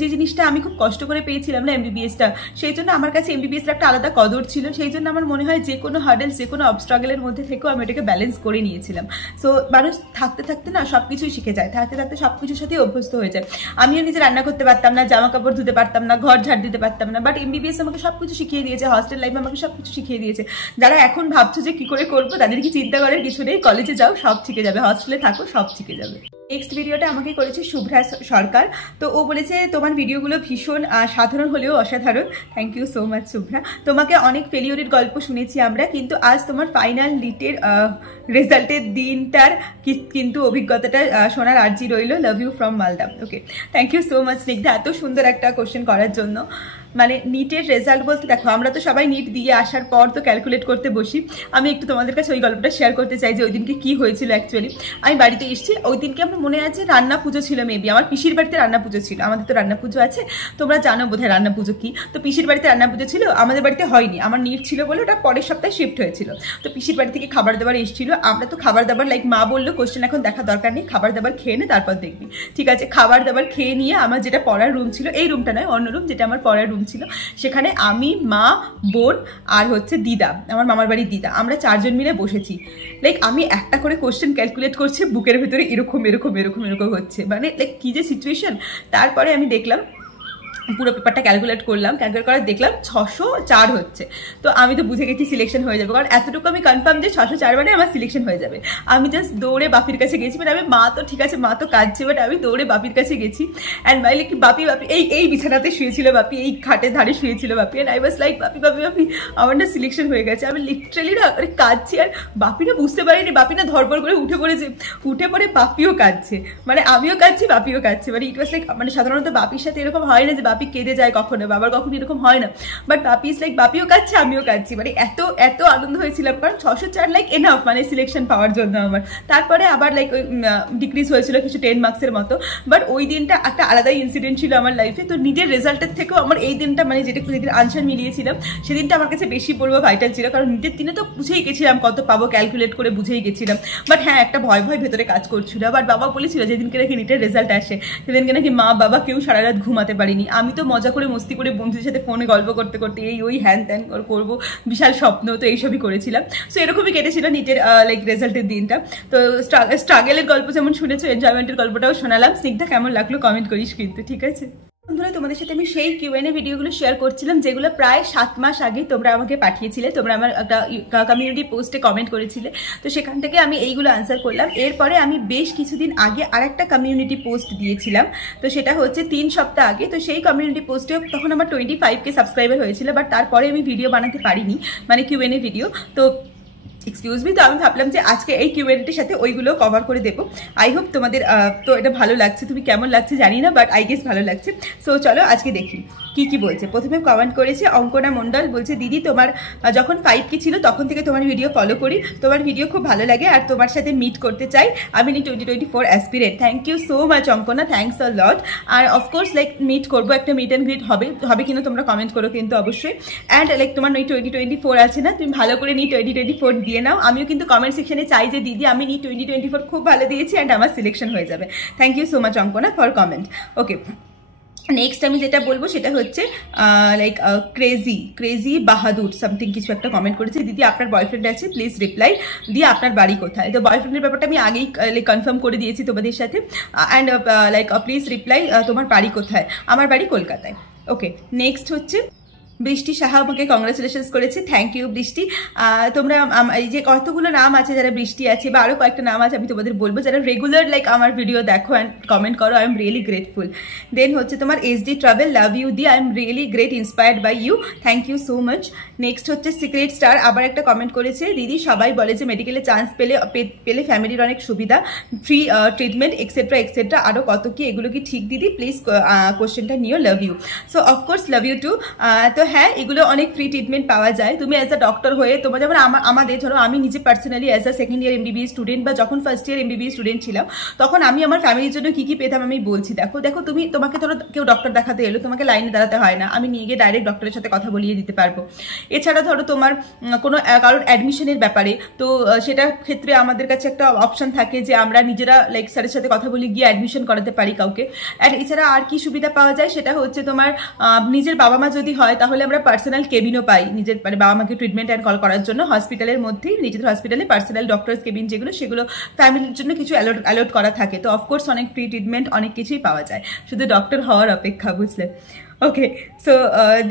যে জিনিসটা আমি খুব কষ্ট করে পেয়েছিলাম না MBBSটা, সেই জন্য আমার কাছে MBBSটা একটা আলাদা কদর ছিল। সেই জন্য আমার মনে হয় যে কোনো হার্ডেলস, যে কোনো অবস্ট্রাগলের মধ্যে থেকেও আমি এটাকে ব্যালেন্স করে নিয়েছিলাম। সো মানুষ থাকতে থাকতে না সব কিছুই শিখে যায়, থাকতে থাকতে সব কিছুর সাথেই অভ্যস্ত হয়ে যায়। আমিও নিজে রান্না করতে পারতাম না, জামা কাপড় ধুতে পারতাম না, ঘর ঝাড় দিতে পারতাম না, বাট MBBS আমাকে সব কিছু শিখিয়ে দিয়েছে, হস্টেল লাইফে আমাকে সব কিছু শিখিয়ে দিয়েছে। যারা এখন ভাবছো যে কি করে করবো, তাদের কি চিন্তা করার কিছু নেই, কলেজে যাও সব শিখে যাবে, হস্টেলে থাকো সব শিখে যাবে। নেক্সট ভিডিওটা আমাকে করেছে শুভ্রা সরকার। তো ও বলেছে তোমার ভিডিওগুলো ভীষণ সাধারণ হলেও অসাধারণ। Thank you so much Shubhra. তোমাকে অনেক ফেলিওরের গল্প শুনেছি আমরা, কিন্তু আজ তোমার ফাইনাল লিটের রেজাল্টের দিনটার কিন্তু অভিজ্ঞতাটা শোনার আর্জি রইল। Love you from Malda. Okay, thank you so much Snigdha এত সুন্দর একটা কোশ্চেন করার জন্য। মানে নিটের রেজাল্ট বলতে দেখো, আমরা তো সবাই নিট দিয়ে আসার পর তো ক্যালকুলেট করতে বসি। আমি একটু তোমাদের কাছে ওই গল্পটা শেয়ার করতে চাই যে ওই দিনকে কি হয়েছিল। অ্যাকচুয়ালি আমি বাড়িতে এসেছি, ওই দিনকে আমার মনে আছে রান্না পুজো ছিল, মেবি আমার পিসির বাড়িতে রান্না পুজো ছিল। আমাদের তো রান্না পুজো আছে, তোমরা জানো বোধহয় রান্না পুজো কি। তো পিসির বাড়িতে রান্না পুজো ছিল, আমাদের বাড়িতে হয়নি, আমার নিট ছিল বলে ওটা পরের সপ্তাহে শিফট হয়েছিল। তো পিসির বাড়ি থেকে খাবার দাবার এসেছিল, আমরা তো খাবার দাবার লাইক মা বললো কোশ্চেন এখন দেখা দরকার নেই, খাবার দাবার খেয়ে নে তারপর দেখবি। ঠিক আছে, খাবার দাবার খেয়ে নিয়ে আমার যেটা পড়ার রুম ছিল, এই রুমটা নয় অন্য রুম, যেটা আমার পড়ার রুম ছিল, সেখানে আমি, মা, বোন আর হচ্ছে দিদা, আমার মামার বাড়ির দিদা, আমরা চারজন মিলে বসেছি। লাইক আমি একটা করে কোশ্চেন ক্যালকুলেট করছি, বুকের ভেতরে এরকম এরকম এরকম এরকম হচ্ছে, মানে লাইক কি যে সিচুয়েশন। তারপরে আমি দেখলাম পুরো পেপারটা ক্যালকুলেট করলাম, ক্যালকুলেট করে দেখলাম 604 হচ্ছে। তো আমি তো বুঝে গেছি সিলেকশন হয়ে যাবে, কারণ এতটুকু আমি কনফার্ম যে 604 মানে আমার সিলেকশন হয়ে যাবে। আমি জাস্ট দৌড়ে বাপির কাছে গেছি, বাট আমি মা তো ঠিক আছে, মা তো কাঁদছে, বাট আমি দৌড়ে বাপির কাছে গেছি। অ্যান্ড মাই লাইক বাপি এই বিছানাতে শুয়েছিল বাপি, এই খাটের ধারে শুয়েছিল বাপি। অ্যান্ড আই ওয়াজ লাইক বাপি আমার না সিলেকশন হয়ে গেছে। আমি লিটারালি না কাঁদছি, আর বাপি না বুঝতে পারিনি, বাপি না ধরপড় করে উঠে পড়েছে, উঠে পড়ে বাপিও কাঁদছে, মানে আমিও কাঁদছি বাপিও কাঁদছে। মানে ইট ওয়াজ লাইক, মানে সাধারণত বাপির সাথে এরকম হয় না যে বাপি কেঁদে যায় কখনো, বাবার কখনো এরকম হয় না, বাট বাপি ইজ লাইক বাপিও কাঁদছে আমিও কাঁদছি। মানে এত এত আনন্দ হয়েছিলাম, কারণ 604 লাইক এনাফ মানে সিলেকশন পাওয়ার জন্য আমার। তারপরে আবার লাইক ডিক্রিজ হয়েছিল কিছু 10 মার্কসের মতো, বাট ওই দিনটা একটা আলাদাই ইনসিডেন্ট ছিল আমার লাইফে। তো নিটের রেজাল্টের থেকেও আমার এই দিনটা, মানে যেদিন আনসার মিলিয়েছিলাম সেদিনটা আমার কাছে বেশি বলবো ভাইটাল ছিল, কারণ নিটের দিনে তো বুঝেই গেছিলাম কত পাবো, ক্যালকুলেট করে বুঝেই গেছিলাম। বাট হ্যাঁ, একটা ভয় ভেতরে কাজ করছিল। বাট বাবা বলেছিল যেদিনকে নাকি নিটের রেজাল্ট আসে সেদিনকে নাকি মা বাবা কেউ সারা রাত ঘুমাতে পারিনি। আমি তো মজা করে মস্তি করে বন্ধুদের সাথে ফোনে গল্প করতে করতে এই ওই হ্যান ত্যান করবো, বিশাল স্বপ্ন, তো এইসবই করেছিলাম। সো এরকমই কেটেছিল নিটের লাইক রেজাল্টের দিনটা। তো স্ট্রাগলের গল্প যেমন শুনেছো, এনজয়মেন্টের গল্পটাও শোনালাম। স্নিগ্ধা কেমন লাগলো কমেন্ট করিস কিন্তু, ঠিক আছে? বন্ধুরা, তোমাদের সাথে আমি সেই কিউএনএ ভিডিওগুলো শেয়ার করছিলাম যেগুলো প্রায় 7 মাস আগে তোমরা আমাকে পাঠিয়েছিলে, তোমরা আমার একটা কমিউনিটি পোস্টে কমেন্ট করেছিলে। তো সেখান থেকে আমি এইগুলো আনসার করলাম। এরপরে আমি বেশ কিছুদিন আগে আরেকটা কমিউনিটি পোস্ট দিয়েছিলাম, তো সেটা হচ্ছে 3 সপ্তাহ আগে। তো সেই কমিউনিটি পোস্টে তখন আমার 25K সাবস্ক্রাইবার হয়েছিল, বাট তারপরে আমি ভিডিও বানাতে পারিনি, মানে কিউএনএ ভিডিও। তো এক্সকিউজ মি, তো আমি ভাবলাম যে আজকে এই কিউএনএটির সাথে ওইগুলো কভার করে দেবো। আই হোপ তোমাদের তো এটা ভালো লাগছে, তুমি কেমন লাগছে জানি না, বাট আই গেস ভালো লাগছে। সো চলো আজকে দেখি কি বলছে। প্রথমে কমেন্ট করেছে অঙ্কনা মণ্ডল, বলছে দিদি তোমার যখন 5K ছিল তখন থেকে তোমার ভিডিও ফলো করি, তোমার ভিডিও খুব ভালো লাগে আর তোমার সাথে মিট করতে চাই, আমি 2024 aspirant. Thank you so much Ankana, thanks a lot. আর অফকোর্স লাইক মিট করবো, একটা মিট অ্যান্ড গ্রিট হবে কিনা তোমরা কমেন্ট করো কিন্তু অবশ্যই। অ্যান্ড লাইক তোমার 2024 আছে না, তুমি ভালো করে 2024 দিয়ে নাও। আমিও কিন্তু কমেন্ট সেকশনে চাই যে দিদি আমি 2024 খুব ভালো দিয়েছি অ্যান্ড আমার সিলেকশন হয়ে যাবে। Thank you so much Ankana for comment. Okay, next আমি যেটা বলবো সেটা হচ্ছে লাইক ক্রেজি বাহাদুর সামথিং কিছু একটা কমেন্ট করেছে, দিদি আপনার বয়ফ্রেন্ড আছে প্লিজ রিপ্লাই দিয়ে আপনার বাড়ি কোথায়। তো বয়ফ্রেন্ডের ব্যাপারটা আমি আগেই কনফার্ম করে দিয়েছি তোমাদের সাথে। অ্যান্ড লাইক প্লিজ রিপ্লাই তোমার বাড়ি কোথায়। আমার বাড়ি কলকাতায়। ওকে, নেক্সট হচ্ছে বৃষ্টি সাহা আমাকে কংগ্রাচুলেশনস করেছে, থ্যাংক ইউ বৃষ্টি। তোমরা এই যে কতগুলো নাম আছে, যারা বৃষ্টি আছে বা আরও কয়েকটা নাম আছে আমি তোমাদের বলবো, যারা রেগুলার লাইক আমার ভিডিও দেখো অ্যান্ড কমেন্ট করো, I am really grateful. Then হচ্ছে তোমার SD travel, love you di, I am really great inspired by you, thank you so much. Next হচ্ছে সিক্রেট স্টার, আবার একটা কমেন্ট করেছে, দিদি সবাই বলে যে মেডিকেলে চান্স পেলে ফ্যামিলির অনেক সুবিধা, ফ্রি ট্রিটমেন্ট এক্সেট্রা, আরও কত কি, এগুলো কি ঠিক দিদি? প্লিজ কোশ্চেনটা নিও, love you. So of course love you too. তো হ্যাঁ, এগুলো অনেক ফ্রি ট্রিটমেন্ট পাওয়া যায়। তুমি অ্যাজ আ ডক্টর হয়ে তোমার যেমন আমাদের ধরো আমি নিজে personally as a second year MBBS student বা যখন ফার্স্ট ইয়ার MBBS স্টুডেন্ট ছিলাম, তখন আমি আমার ফ্যামিলির জন্য কি পেতাম আমি বলছি। দেখো তোমাকে ধরো কেউ ডক্টর দেখাতে এলো, তোমাকে লাইনে দাঁড়াতে হয় না, আমি নিয়ে গিয়ে ডাইরেক্ট ডক্টরের সাথে কথা বলিয়ে দিতে পারবো। এছাড়া ধরো তোমার কোনো কারোর অ্যাডমিশনের ব্যাপারে, তো সেটার ক্ষেত্রে আমাদের কাছে একটা অপশন থাকে যে আমরা নিজেরা লাইক স্যারের সাথে কথা বলে গিয়ে অ্যাডমিশন করাতে পারি কাউকে। অ্যান্ড এছাড়া আর কি সুবিধা পাওয়া যায়, সেটা হচ্ছে তোমার নিজের বাবা মা যদি হয় তাহলে আমরা পার্সোনাল কেবিনও পাই, নিজের মানে বাবা মাকে ট্রিটমেন্ট অ্যান্ড কল করার জন্য হসপিটালের মধ্যেই, নিজেদের হসপিটালে পার্সোনাল ডক্টরস কেবিন যেগুলো, সেগুলো ফ্যামিলির জন্য কিছু অ্যালট করা থাকে। তো অফকোর্স অনেক ফ্রি ট্রিটমেন্ট অনেক কিছুই পাওয়া যায়, শুধু ডক্টর হওয়ার অপেক্ষা, বুঝলে? ওকে, সো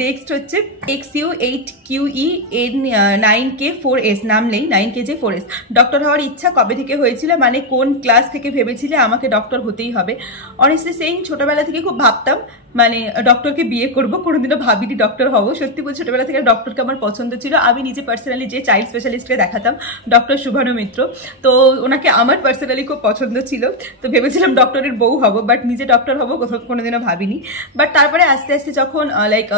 নেক্সট হচ্ছে XU8QE9K4S, নামলেই 9KJ4S, ডক্টর হওয়ার ইচ্ছা কবে থেকে হয়েছিল, মানে কোন ক্লাস থেকে ভেবেছিলে আমাকে ডক্টর হতেই হবে? অনেস্টলি সেইং, ছোটবেলা থেকে খুব ভাবতাম মানে ডক্টরকে বিয়ে করবো, কোনোদিনও ভাবিনি ডক্টর হবো। সত্যি বলছি, ছোটবেলা থেকে ডক্টরকে আমার পছন্দ ছিল। আমি নিজে পার্সোনালি যে চাইল্ড স্পেশালিস্টকে দেখাতাম, ডক্টর শুভানু মিত্র, তো ওনাকে আমার পার্সোনালি খুব পছন্দ ছিল। তো ভেবেছিলাম ডক্টরের বউ হবো, বাট নিজে ডক্টর হবো কোনোদিনও ভাবিনি। বাট তারপরে আস্তে আস্তে যখন লাইক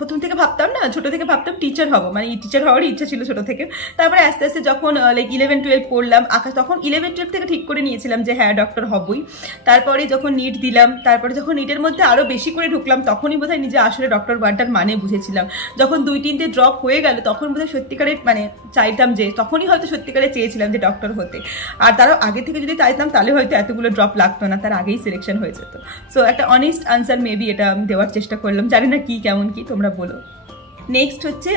প্রথম থেকে ভাবতাম না, ছোট থেকে ভাবতাম টিচার হবো, মানে টিচার হওয়ারই ইচ্ছা ছিল ছোট থেকে। তারপরে আস্তে আস্তে যখন লাইক 11-12 পড়লাম, তখন 11-12 থেকে ঠিক করে নিয়েছিলাম যে হ্যাঁ ডক্টর হবই। তারপরে যখন নিট দিলাম, তারপরে যখন নিটের মধ্যে আরও বেশি করে ঢুকলাম, তখনই বোধহয় নিজে আসলে ডক্টর ওয়ার্ডটার মানে বুঝেছিলাম। যখন 2-3টে ড্রপ হয়ে গেল, তখন বোধহয় সত্যিকারের মানে চাইতাম যে, তখনই হয়তো সত্যিকারে চেয়েছিলাম যে ডক্টর হতে। আর তারও আগে থেকে যদি চাইতাম তাহলে হয়তো এতগুলো ড্রপ লাগতো না, তার আগেই সিলেকশন হয়ে যেত। সো একটা অনেস্ট আনসার মেবি এটা দেওয়ার চেষ্টা করলাম, জানি না কি কেমন কি তোমরা বলো। নেক্সট হচ্ছে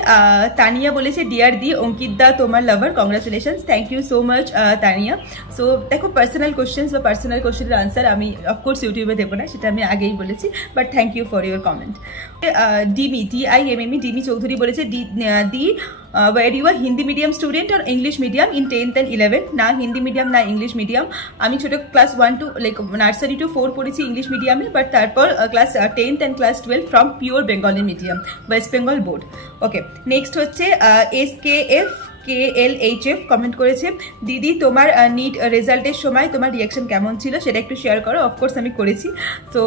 তানিয়া বলেছে ডিয়ার দি অঙ্কিত দা তোমার lover, congratulations, thank you so much Tania. সো দেখো পার্সোনাল কোশ্চেন্স বা পার্সোনাল কোশ্চেনের আনসার আমি অফকোর্স ইউটিউবে দেবো না, সেটা আমি আগেই বলেছি, but thank you for your comment. Dimmi DIMME Dimmi Chowdhury বলেছে দি where you are Hindi medium student আর English medium in 10th and 11th? না হিন্দি মিডিয়াম না ইংলিশ মিডিয়াম, আমি ছোটো class 1 to like nursery to 4 পড়েছি ইংলিশ মিডিয়ামে, বাট তারপর class 10th and class 12 from pure Bengali medium, West Bengal board. Okay, next হচ্ছে SKF KLHF comment করেছে দিদি তোমার নিট রেজাল্টের সময় তোমার রিয়াকশন কেমন ছিল সেটা একটু শেয়ার করো। অফকোর্স আমি করেছি, so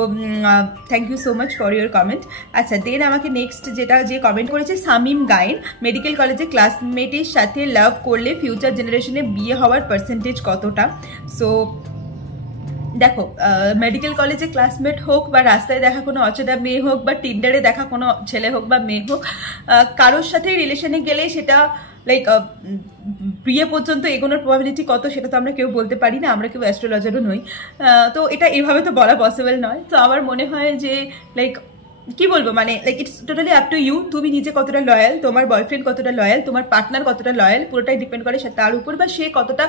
thank you so much for your comment. আচ্ছা, দেন আমাকে নেক্সট যে কমেন্ট করেছে শামিম গায়েন, মেডিকেল কলেজে ক্লাসমেটের সাথে লাভ করলে ফিউচার জেনারেশনে বিয়ে হওয়ার পার্সেন্টেজ কতটা? সো দেখো, মেডিকেল কলেজে ক্লাসমেট হোক বা রাস্তায় দেখা কোনো অচেনা মেয়ে হোক বা টিন্ডারে দেখা কোনো ছেলে হোক বা মেয়ে হোক, কারোর সাথে রিলেশনে গেলে সেটা লাইক বিয়ে পর্যন্ত এগোনোর প্রবাবিলিটি কত সেটা তো আমরা কেউ বলতে পারি না, আমরা কেউ অ্যাস্ট্রোলজারও নই, তো এটা এভাবে তো বলা পসিবল নয়। তো আমার মনে হয় যে লাইক কি বলবো, মানে like it's totally up to you, তুমি নিজে কতটা লয়াল, তোমার বয়ফ্রেন্ড কতটা লয়াল, তোমার পার্টনার কতটা লয়াল, পুরোটাই ডিপেন্ড করে তার উপর, বা সে কতটা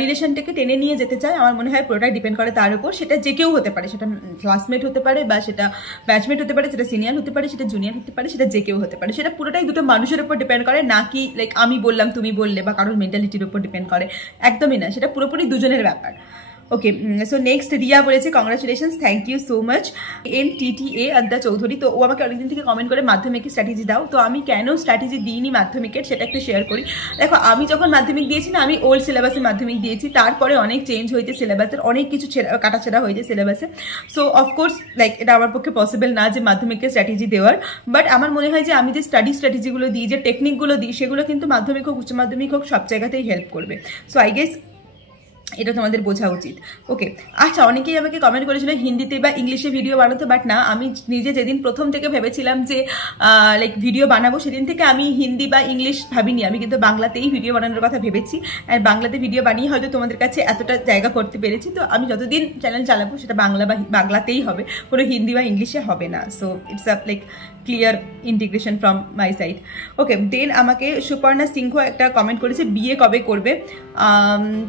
রিলেশনটাকে টেনে নিয়ে যেতে চায়, আমার মনে হয় পুরোটাই ডিপেন্ড করে তার উপর। সেটা যে কেউ হতে পারে, সেটা ক্লাসমেট হতে পারে বা সেটা ব্যাচমেট হতে পারে, সেটা সিনিয়র হতে পারে, সেটা জুনিয়র হতে পারে, সেটা যে কেউ হতে পারে, সেটা পুরোটাই দুটো মানুষের উপর ডিপেন্ড করে, না কি লাইক আমি বললাম তুমি বললে বা কারোর মেন্টালিটির উপর ডিপেন্ড করে, একদমই না, সেটা পুরোপুরি দুজনের ব্যাপার। ওকে, সো নেক্সট রিয়া বলেছে congratulations, thank you so much. NTTA আদ্দা চৌধুরী, তো ও আমাকে অনেকদিন থেকে কমেন্ট করে মাধ্যমিকের স্ট্র্যাটেজি দাও, তো আমি কেন স্ট্র্যাটেজি দিইনি মাধ্যমিকের সেটা একটু শেয়ার করি। দেখো, আমি যখন মাধ্যমিক দিয়েছি না, আমি ওল্ড সিলেবাসে মাধ্যমিক দিয়েছি, তারপরে অনেক চেঞ্জ হয়েছে সিলেবাসের, অনেক কিছু কাটাছেড়া হয়েছে সিলেবাসে। সো অফকোর্স লাইক এটা আমার পক্ষে পসিবল না যে মাধ্যমিকের স্ট্র্যাটেজি দেওয়ার, বাট আমার মনে হয় যে আমি যে স্ট্র্যাটেজিগুলো দিই, যে টেকনিকগুলো দিই, সেগুলো কিন্তু মাধ্যমিক হোক উচ্চ মাধ্যমিক হোক সব জায়গাতেই হেল্প করবে। সো আই গেস এটা তোমাদের বোঝা উচিত। ওকে, আচ্ছা, অনেকেই আমাকে কমেন্ট করেছিল হিন্দিতে বা ইংলিশে ভিডিও বানাতে, বাট না, আমি নিজে যেদিন প্রথম থেকে ভেবেছিলাম যে লাইক ভিডিও বানাবো, সেদিন থেকে আমি হিন্দি বা ইংলিশ ভাবিনি, আমি কিন্তু বাংলাতেই ভিডিও বানানোর কথা ভেবেছি, আর বাংলাতে ভিডিও বানিয়ে হয়তো তোমাদের কাছে এতটা জায়গা করতে পেরেছি। তো আমি যতদিন চ্যানেল চালাবো সেটা বাংলাতেই হবে, কোনো হিন্দি বা ইংলিশে হবে না। So it's a like clear integration from my side. Okay, then আমাকে সুপর্ণা সিংহ একটা কমেন্ট করেছে বিয়ে কবে করবে,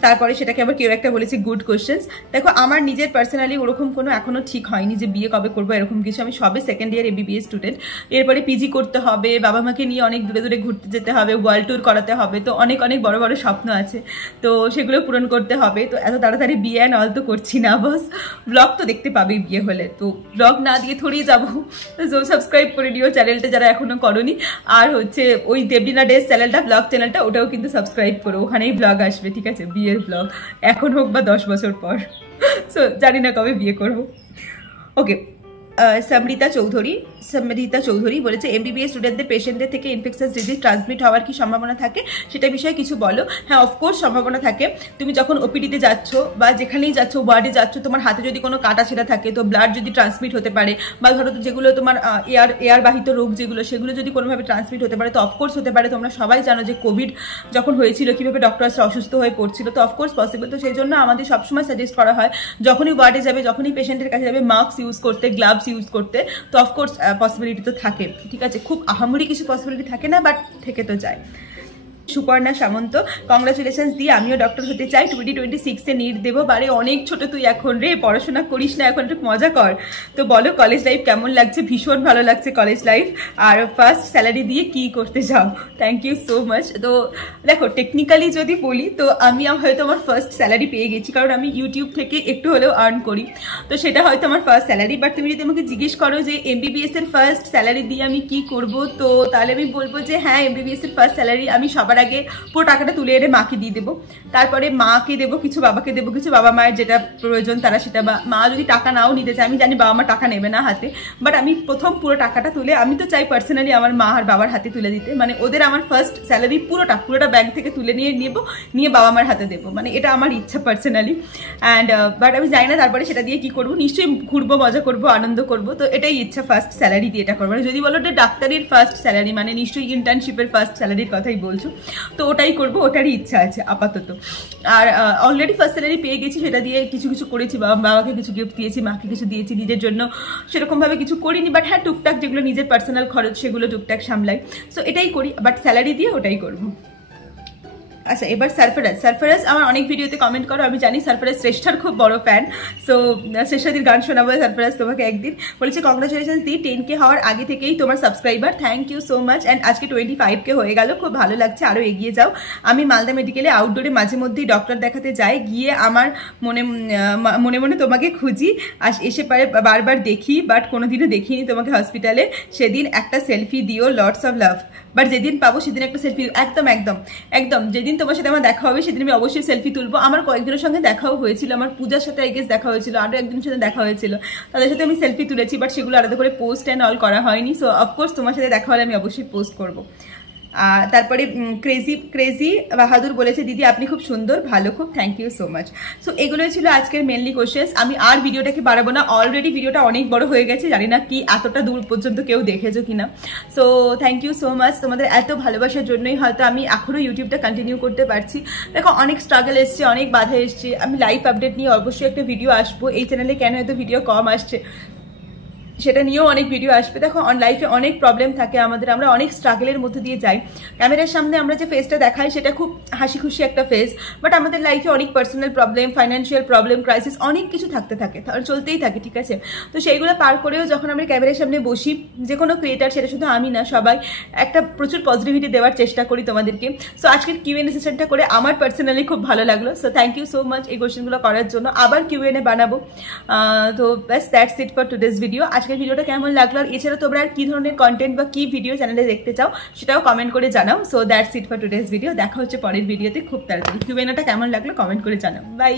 তারপরে সেটাকে আবার কেউ একটা বলেছে গুড কোয়েশ্চেন্স। দেখো, আমার নিজের পার্সোনালি ওরকম কোনো এখনো ঠিক হয়নি যে বিয়ে কবে করবো এরকম কিছু, আমি সবে সেকেন্ড ইয়ার MBBS স্টুডেন্ট, এরপরে PG করতে হবে, বাবা মাকে নিয়ে অনেক দূরে দূরে ঘুরতে যেতে হবে, ওয়ার্ল্ড ট্যুর করাতে হবে, তো অনেক অনেক বড় বড় স্বপ্ন আছে, তো সেগুলো পূরণ করতে হবে। তো এত তাড়াতাড়ি বিয়ে অ্যান্ড অল তো করছি না, বস ব্লগ তো দেখতে পাবেই বিয়ে হলে, তো ব্লগ না দিয়ে থোড়িই যাবো। তো সাবস্ক্রাইব করে নিও চ্যানেলটা যারা এখনো করোনি, আর হচ্ছে ওই দেবলিনা ডেজ চ্যানেলটা, ব্লগ চ্যানেলটা, ওটাও কিন্তু সাবস্ক্রাইব করো, ওখানেই ব্লগ আসবে, ঠিক আছে, বিয়ের ব্লগ, এখন হোক বা 10 বছর পর। সো জানি না কবে বিয়ে করবো। ওকে, সমৃতা চৌধুরী বলেছে MBBS স্টুডেন্টদের পেশেন্টদের থেকে ইনফেকশাস ডিজিজ ট্রান্সমিট হওয়ার কি সম্ভাবনা থাকে, সেটা বিষয়ে কিছু বলো। হ্যাঁ, অফকোর্স সম্ভাবনা থাকে। তুমি যখন OPD-তে যাচ্ছ বা যেখানেই যাচ্ছ, ওয়ার্ডে যাচ্ছ, তোমার হাতে যদি কোনো কাটা ছেঁড়া থাকে, তো ব্লাড যদি ট্রান্সমিট হতে পারে, বা ধরো যেগুলো তোমার এয়ার বাহিত রোগ যেগুলো, সেগুলো যদি কোনোভাবে ট্রান্সমিট হতে পারে, তো অফকোর্স হতে পারে। তোমরা সবাই জানো যে কোভিড যখন হয়েছিল কীভাবে ডক্টরসরা অসুস্থ হয়ে পড়ছিল, তো অফকোর্স পসিবল। তো সেই জন্য আমাদের সবসময় সাজেস্ট করা হয় যখনই ওয়ার্ডে যাবে, যখনই পেশেন্টের কাছে যাবে, মাস্ক ইউজ করতে, গ্লাভস ইউজ করতে। তো অফকোর্স পসিবিলিটি তো থাকে, ঠিক আছে, খুব আহামরি কিছু পসিবিলিটি থাকে না, বাট থেকে তো যায়। সুপর্ণা সামন্ত, কংগ্রাচুলেশনস দি, আমিও ডক্টর হতে চাই, 2026-এ নিট দেবো। বারে অনেক ছোট তুই এখন রে, পড়াশোনা করিস না এখন, একটু মজা কর। তো বলো কলেজ লাইফ কেমন লাগছে? ভীষণ ভালো লাগছে কলেজ লাইফ। আর ফার্স্ট স্যালারি দিয়ে কি করতে চাও? Thank you so much. তো দেখো, টেকনিক্যালি যদি বলি তো আমি হয়তো আমার ফার্স্ট স্যালারি পেয়ে গেছি, কারণ আমি ইউটিউব থেকে একটু হলেও আর্ন করি, তো সেটা হয়তো আমার ফার্স্ট স্যালারি। বাট তুমি যদি আমাকে জিজ্ঞেস করো যে MBBS-এর ফার্স্ট স্যালারি দিয়ে আমি কি করব, তো তাহলে আমি বলবো যে হ্যাঁ, MBBS-এর ফার্স্ট স্যালারি আমি সবার আগে পুরো টাকাটা তুলে এনে মাকে দিয়ে দেবো, তারপরে মাকে দেবো কিছু, বাবাকে দেবো কিছু, বাবা মায়ের যেটা প্রয়োজন তারা সেটা, বা মা যদি টাকা নাও নিতে চায়, আমি জানি বাবা মা টাকা নেবে না হাতে, বাট আমি প্রথম পুরো টাকাটা তুলে, আমি তো চাই পার্সোনালি আমার মা আর বাবার হাতে তুলে দিতে, মানে ওদের আমার ফার্স্ট স্যালারি পুরোটা ব্যাংক থেকে তুলে নিয়ে বাবা মার হাতে দেবো, মানে এটা আমার ইচ্ছা পার্সোনালি। অ্যান্ড বাট আমি জানি না তারপরে সেটা দিয়ে কি করবো, নিশ্চয়ই ঘুরবো, মজা করবো, আনন্দ করবো, তো এটাই ইচ্ছা ফার্স্ট স্যালারি দিয়ে এটা করবো। যদি বলো যে ডাক্তারির ফার্স্ট স্যালারি, মানে নিশ্চয়ই ইন্টার্নশিপের ফার্স্ট স্যালারির কথাই বলছো। তো ওটাই করবো, ওটারই ইচ্ছা আছে আপাতত। আর অলরেডি ফার্স্ট স্যালারি পেয়ে গেছি, সেটা দিয়ে কিছু কিছু করেছি, বাবাকে কিছু গিফট দিয়েছি, মাকে কিছু দিয়েছি, নিজের জন্য সেরকমভাবে কিছু করিনি, বাট হ্যাঁ টুকটাক যেগুলো নিজের পার্সোনাল খরচ সেগুলো টুকটাক সামলাই। সো এটাই করি, বাট স্যালারি দিয়ে ওটাই করবো। আচ্ছা, এবার সারফারাজ আমার অনেক ভিডিওতে কমেন্ট করো, আমি জানি সারফারাজ শ্রেষ্ঠার খুব বড় ফ্যান। সো শ্রেষ্ঠাদির গান শোনাবো সারফারাজ তোমাকে একদিন। বলেছে কংগ্রাচুলেশনস দি, 10K হওয়ার আগে থেকেই তোমার subscriber, thank you so much. And আজকে 25K হয়ে গেল, খুব ভালো লাগছে, আরও এগিয়ে যাও। আমি মালদা মেডিকেলে আউটডোরে মাঝে মধ্যেই ডক্টর দেখাতে যাই, গিয়ে আমার মনে মনে তোমাকে খুঁজি, এসে পারে বারবার দেখি, বাট কোনোদিনও দেখিনি তোমাকে হসপিটালে। সেদিন একটা সেলফি দিও, লটস অফ লাভ। বাট যেদিন পাবো সেদিন একটা সেলফি, একদম একদম একদম যেদিন তোমার সাথে আমার দেখা হবে সেদিন আমি অবশ্যই সেলফি তুলবো। আমার কয়েকজনের সঙ্গে দেখাও হয়েছিল, আমার পূজার সাথে আই গেস দেখা হয়েছিল, আরও একজনের সাথে দেখা হয়েছিল, তাদের সাথে আমি সেলফি তুলেছি, বাট সেগুলো আলাদা করে পোস্ট অ্যান্ড অল করা হয়নি। সো অফকোর্স তোমার সাথে দেখা হলে আমি অবশ্যই পোস্ট করবো। তারপরে ক্রেজি বাহাদুর বলেছে দিদি আপনি খুব সুন্দর, ভালো খুব, thank you so much. So এগুলোই ছিল আজকের মেনলি কোশ্চেন্স। আমি আর ভিডিওটাকে বাড়াবো না, অলরেডি ভিডিওটা অনেক বড় হয়ে গেছে, জানি না কি এতটা দূর পর্যন্ত কেউ দেখেছো কিনা। So thank you so much, তোমাদের এত ভালোবাসার জন্যই হয়তো আমি এখনও ইউটিউবটা কন্টিনিউ করতে পারছি। দেখো অনেক স্ট্রাগল এসছে, অনেক বাধা এসছে, আমি লাইফ আপডেট নিয়ে অবশ্যই একটা ভিডিও আসবো। এই চ্যানেলে কেন এত ভিডিও কম আসছে সেটা নিয়েও অনেক ভিডিও আসবে। দেখো লাইফে অনেক প্রবলেম থাকে আমাদের, আমরা অনেক স্ট্রাগলের মধ্যে দিয়ে যাই। ক্যামেরার সামনে আমরা যে ফেসটা দেখাই সেটা খুব হাসি খুশি একটা ফেস, বাট আমাদের লাইফে অনেক personal problem, financial problem, crisis, অনেক কিছু থাকতে থাকে, চলতেই থাকে, ঠিক আছে। তো সেইগুলো পার করেও যখন আমরা ক্যামেরার সামনে বসি, যে কোনো ক্রিয়েটার, সেটা শুধু আমি না সবাই, একটা প্রচুর পজিটিভিটি দেওয়ার চেষ্টা করি তোমাদেরকে। সো আজকের Q&A সেশনটা করে আমার পার্সোনালি খুব ভালো লাগলো। So thank you so much এই কোয়েশ্চেনগুলো করার জন্য। আবার Q&A বানাবো। তো ব্যাস that's it for today's video. আজকের ভিডিওটা কেমন লাগলো, আর এছাড়া তোমরা আর কি ধরনের কন্টেন্ট বা কি ভিডিও চ্যানেলে দেখতে চাও সেটাও কমেন্ট করে জানাও। So that's it for today's video. দেখা হচ্ছে পরের ভিডিওতে খুব তাড়াতাড়ি। Q&Aটা কেমন লাগলো কমেন্ট করে জানাও। বাই।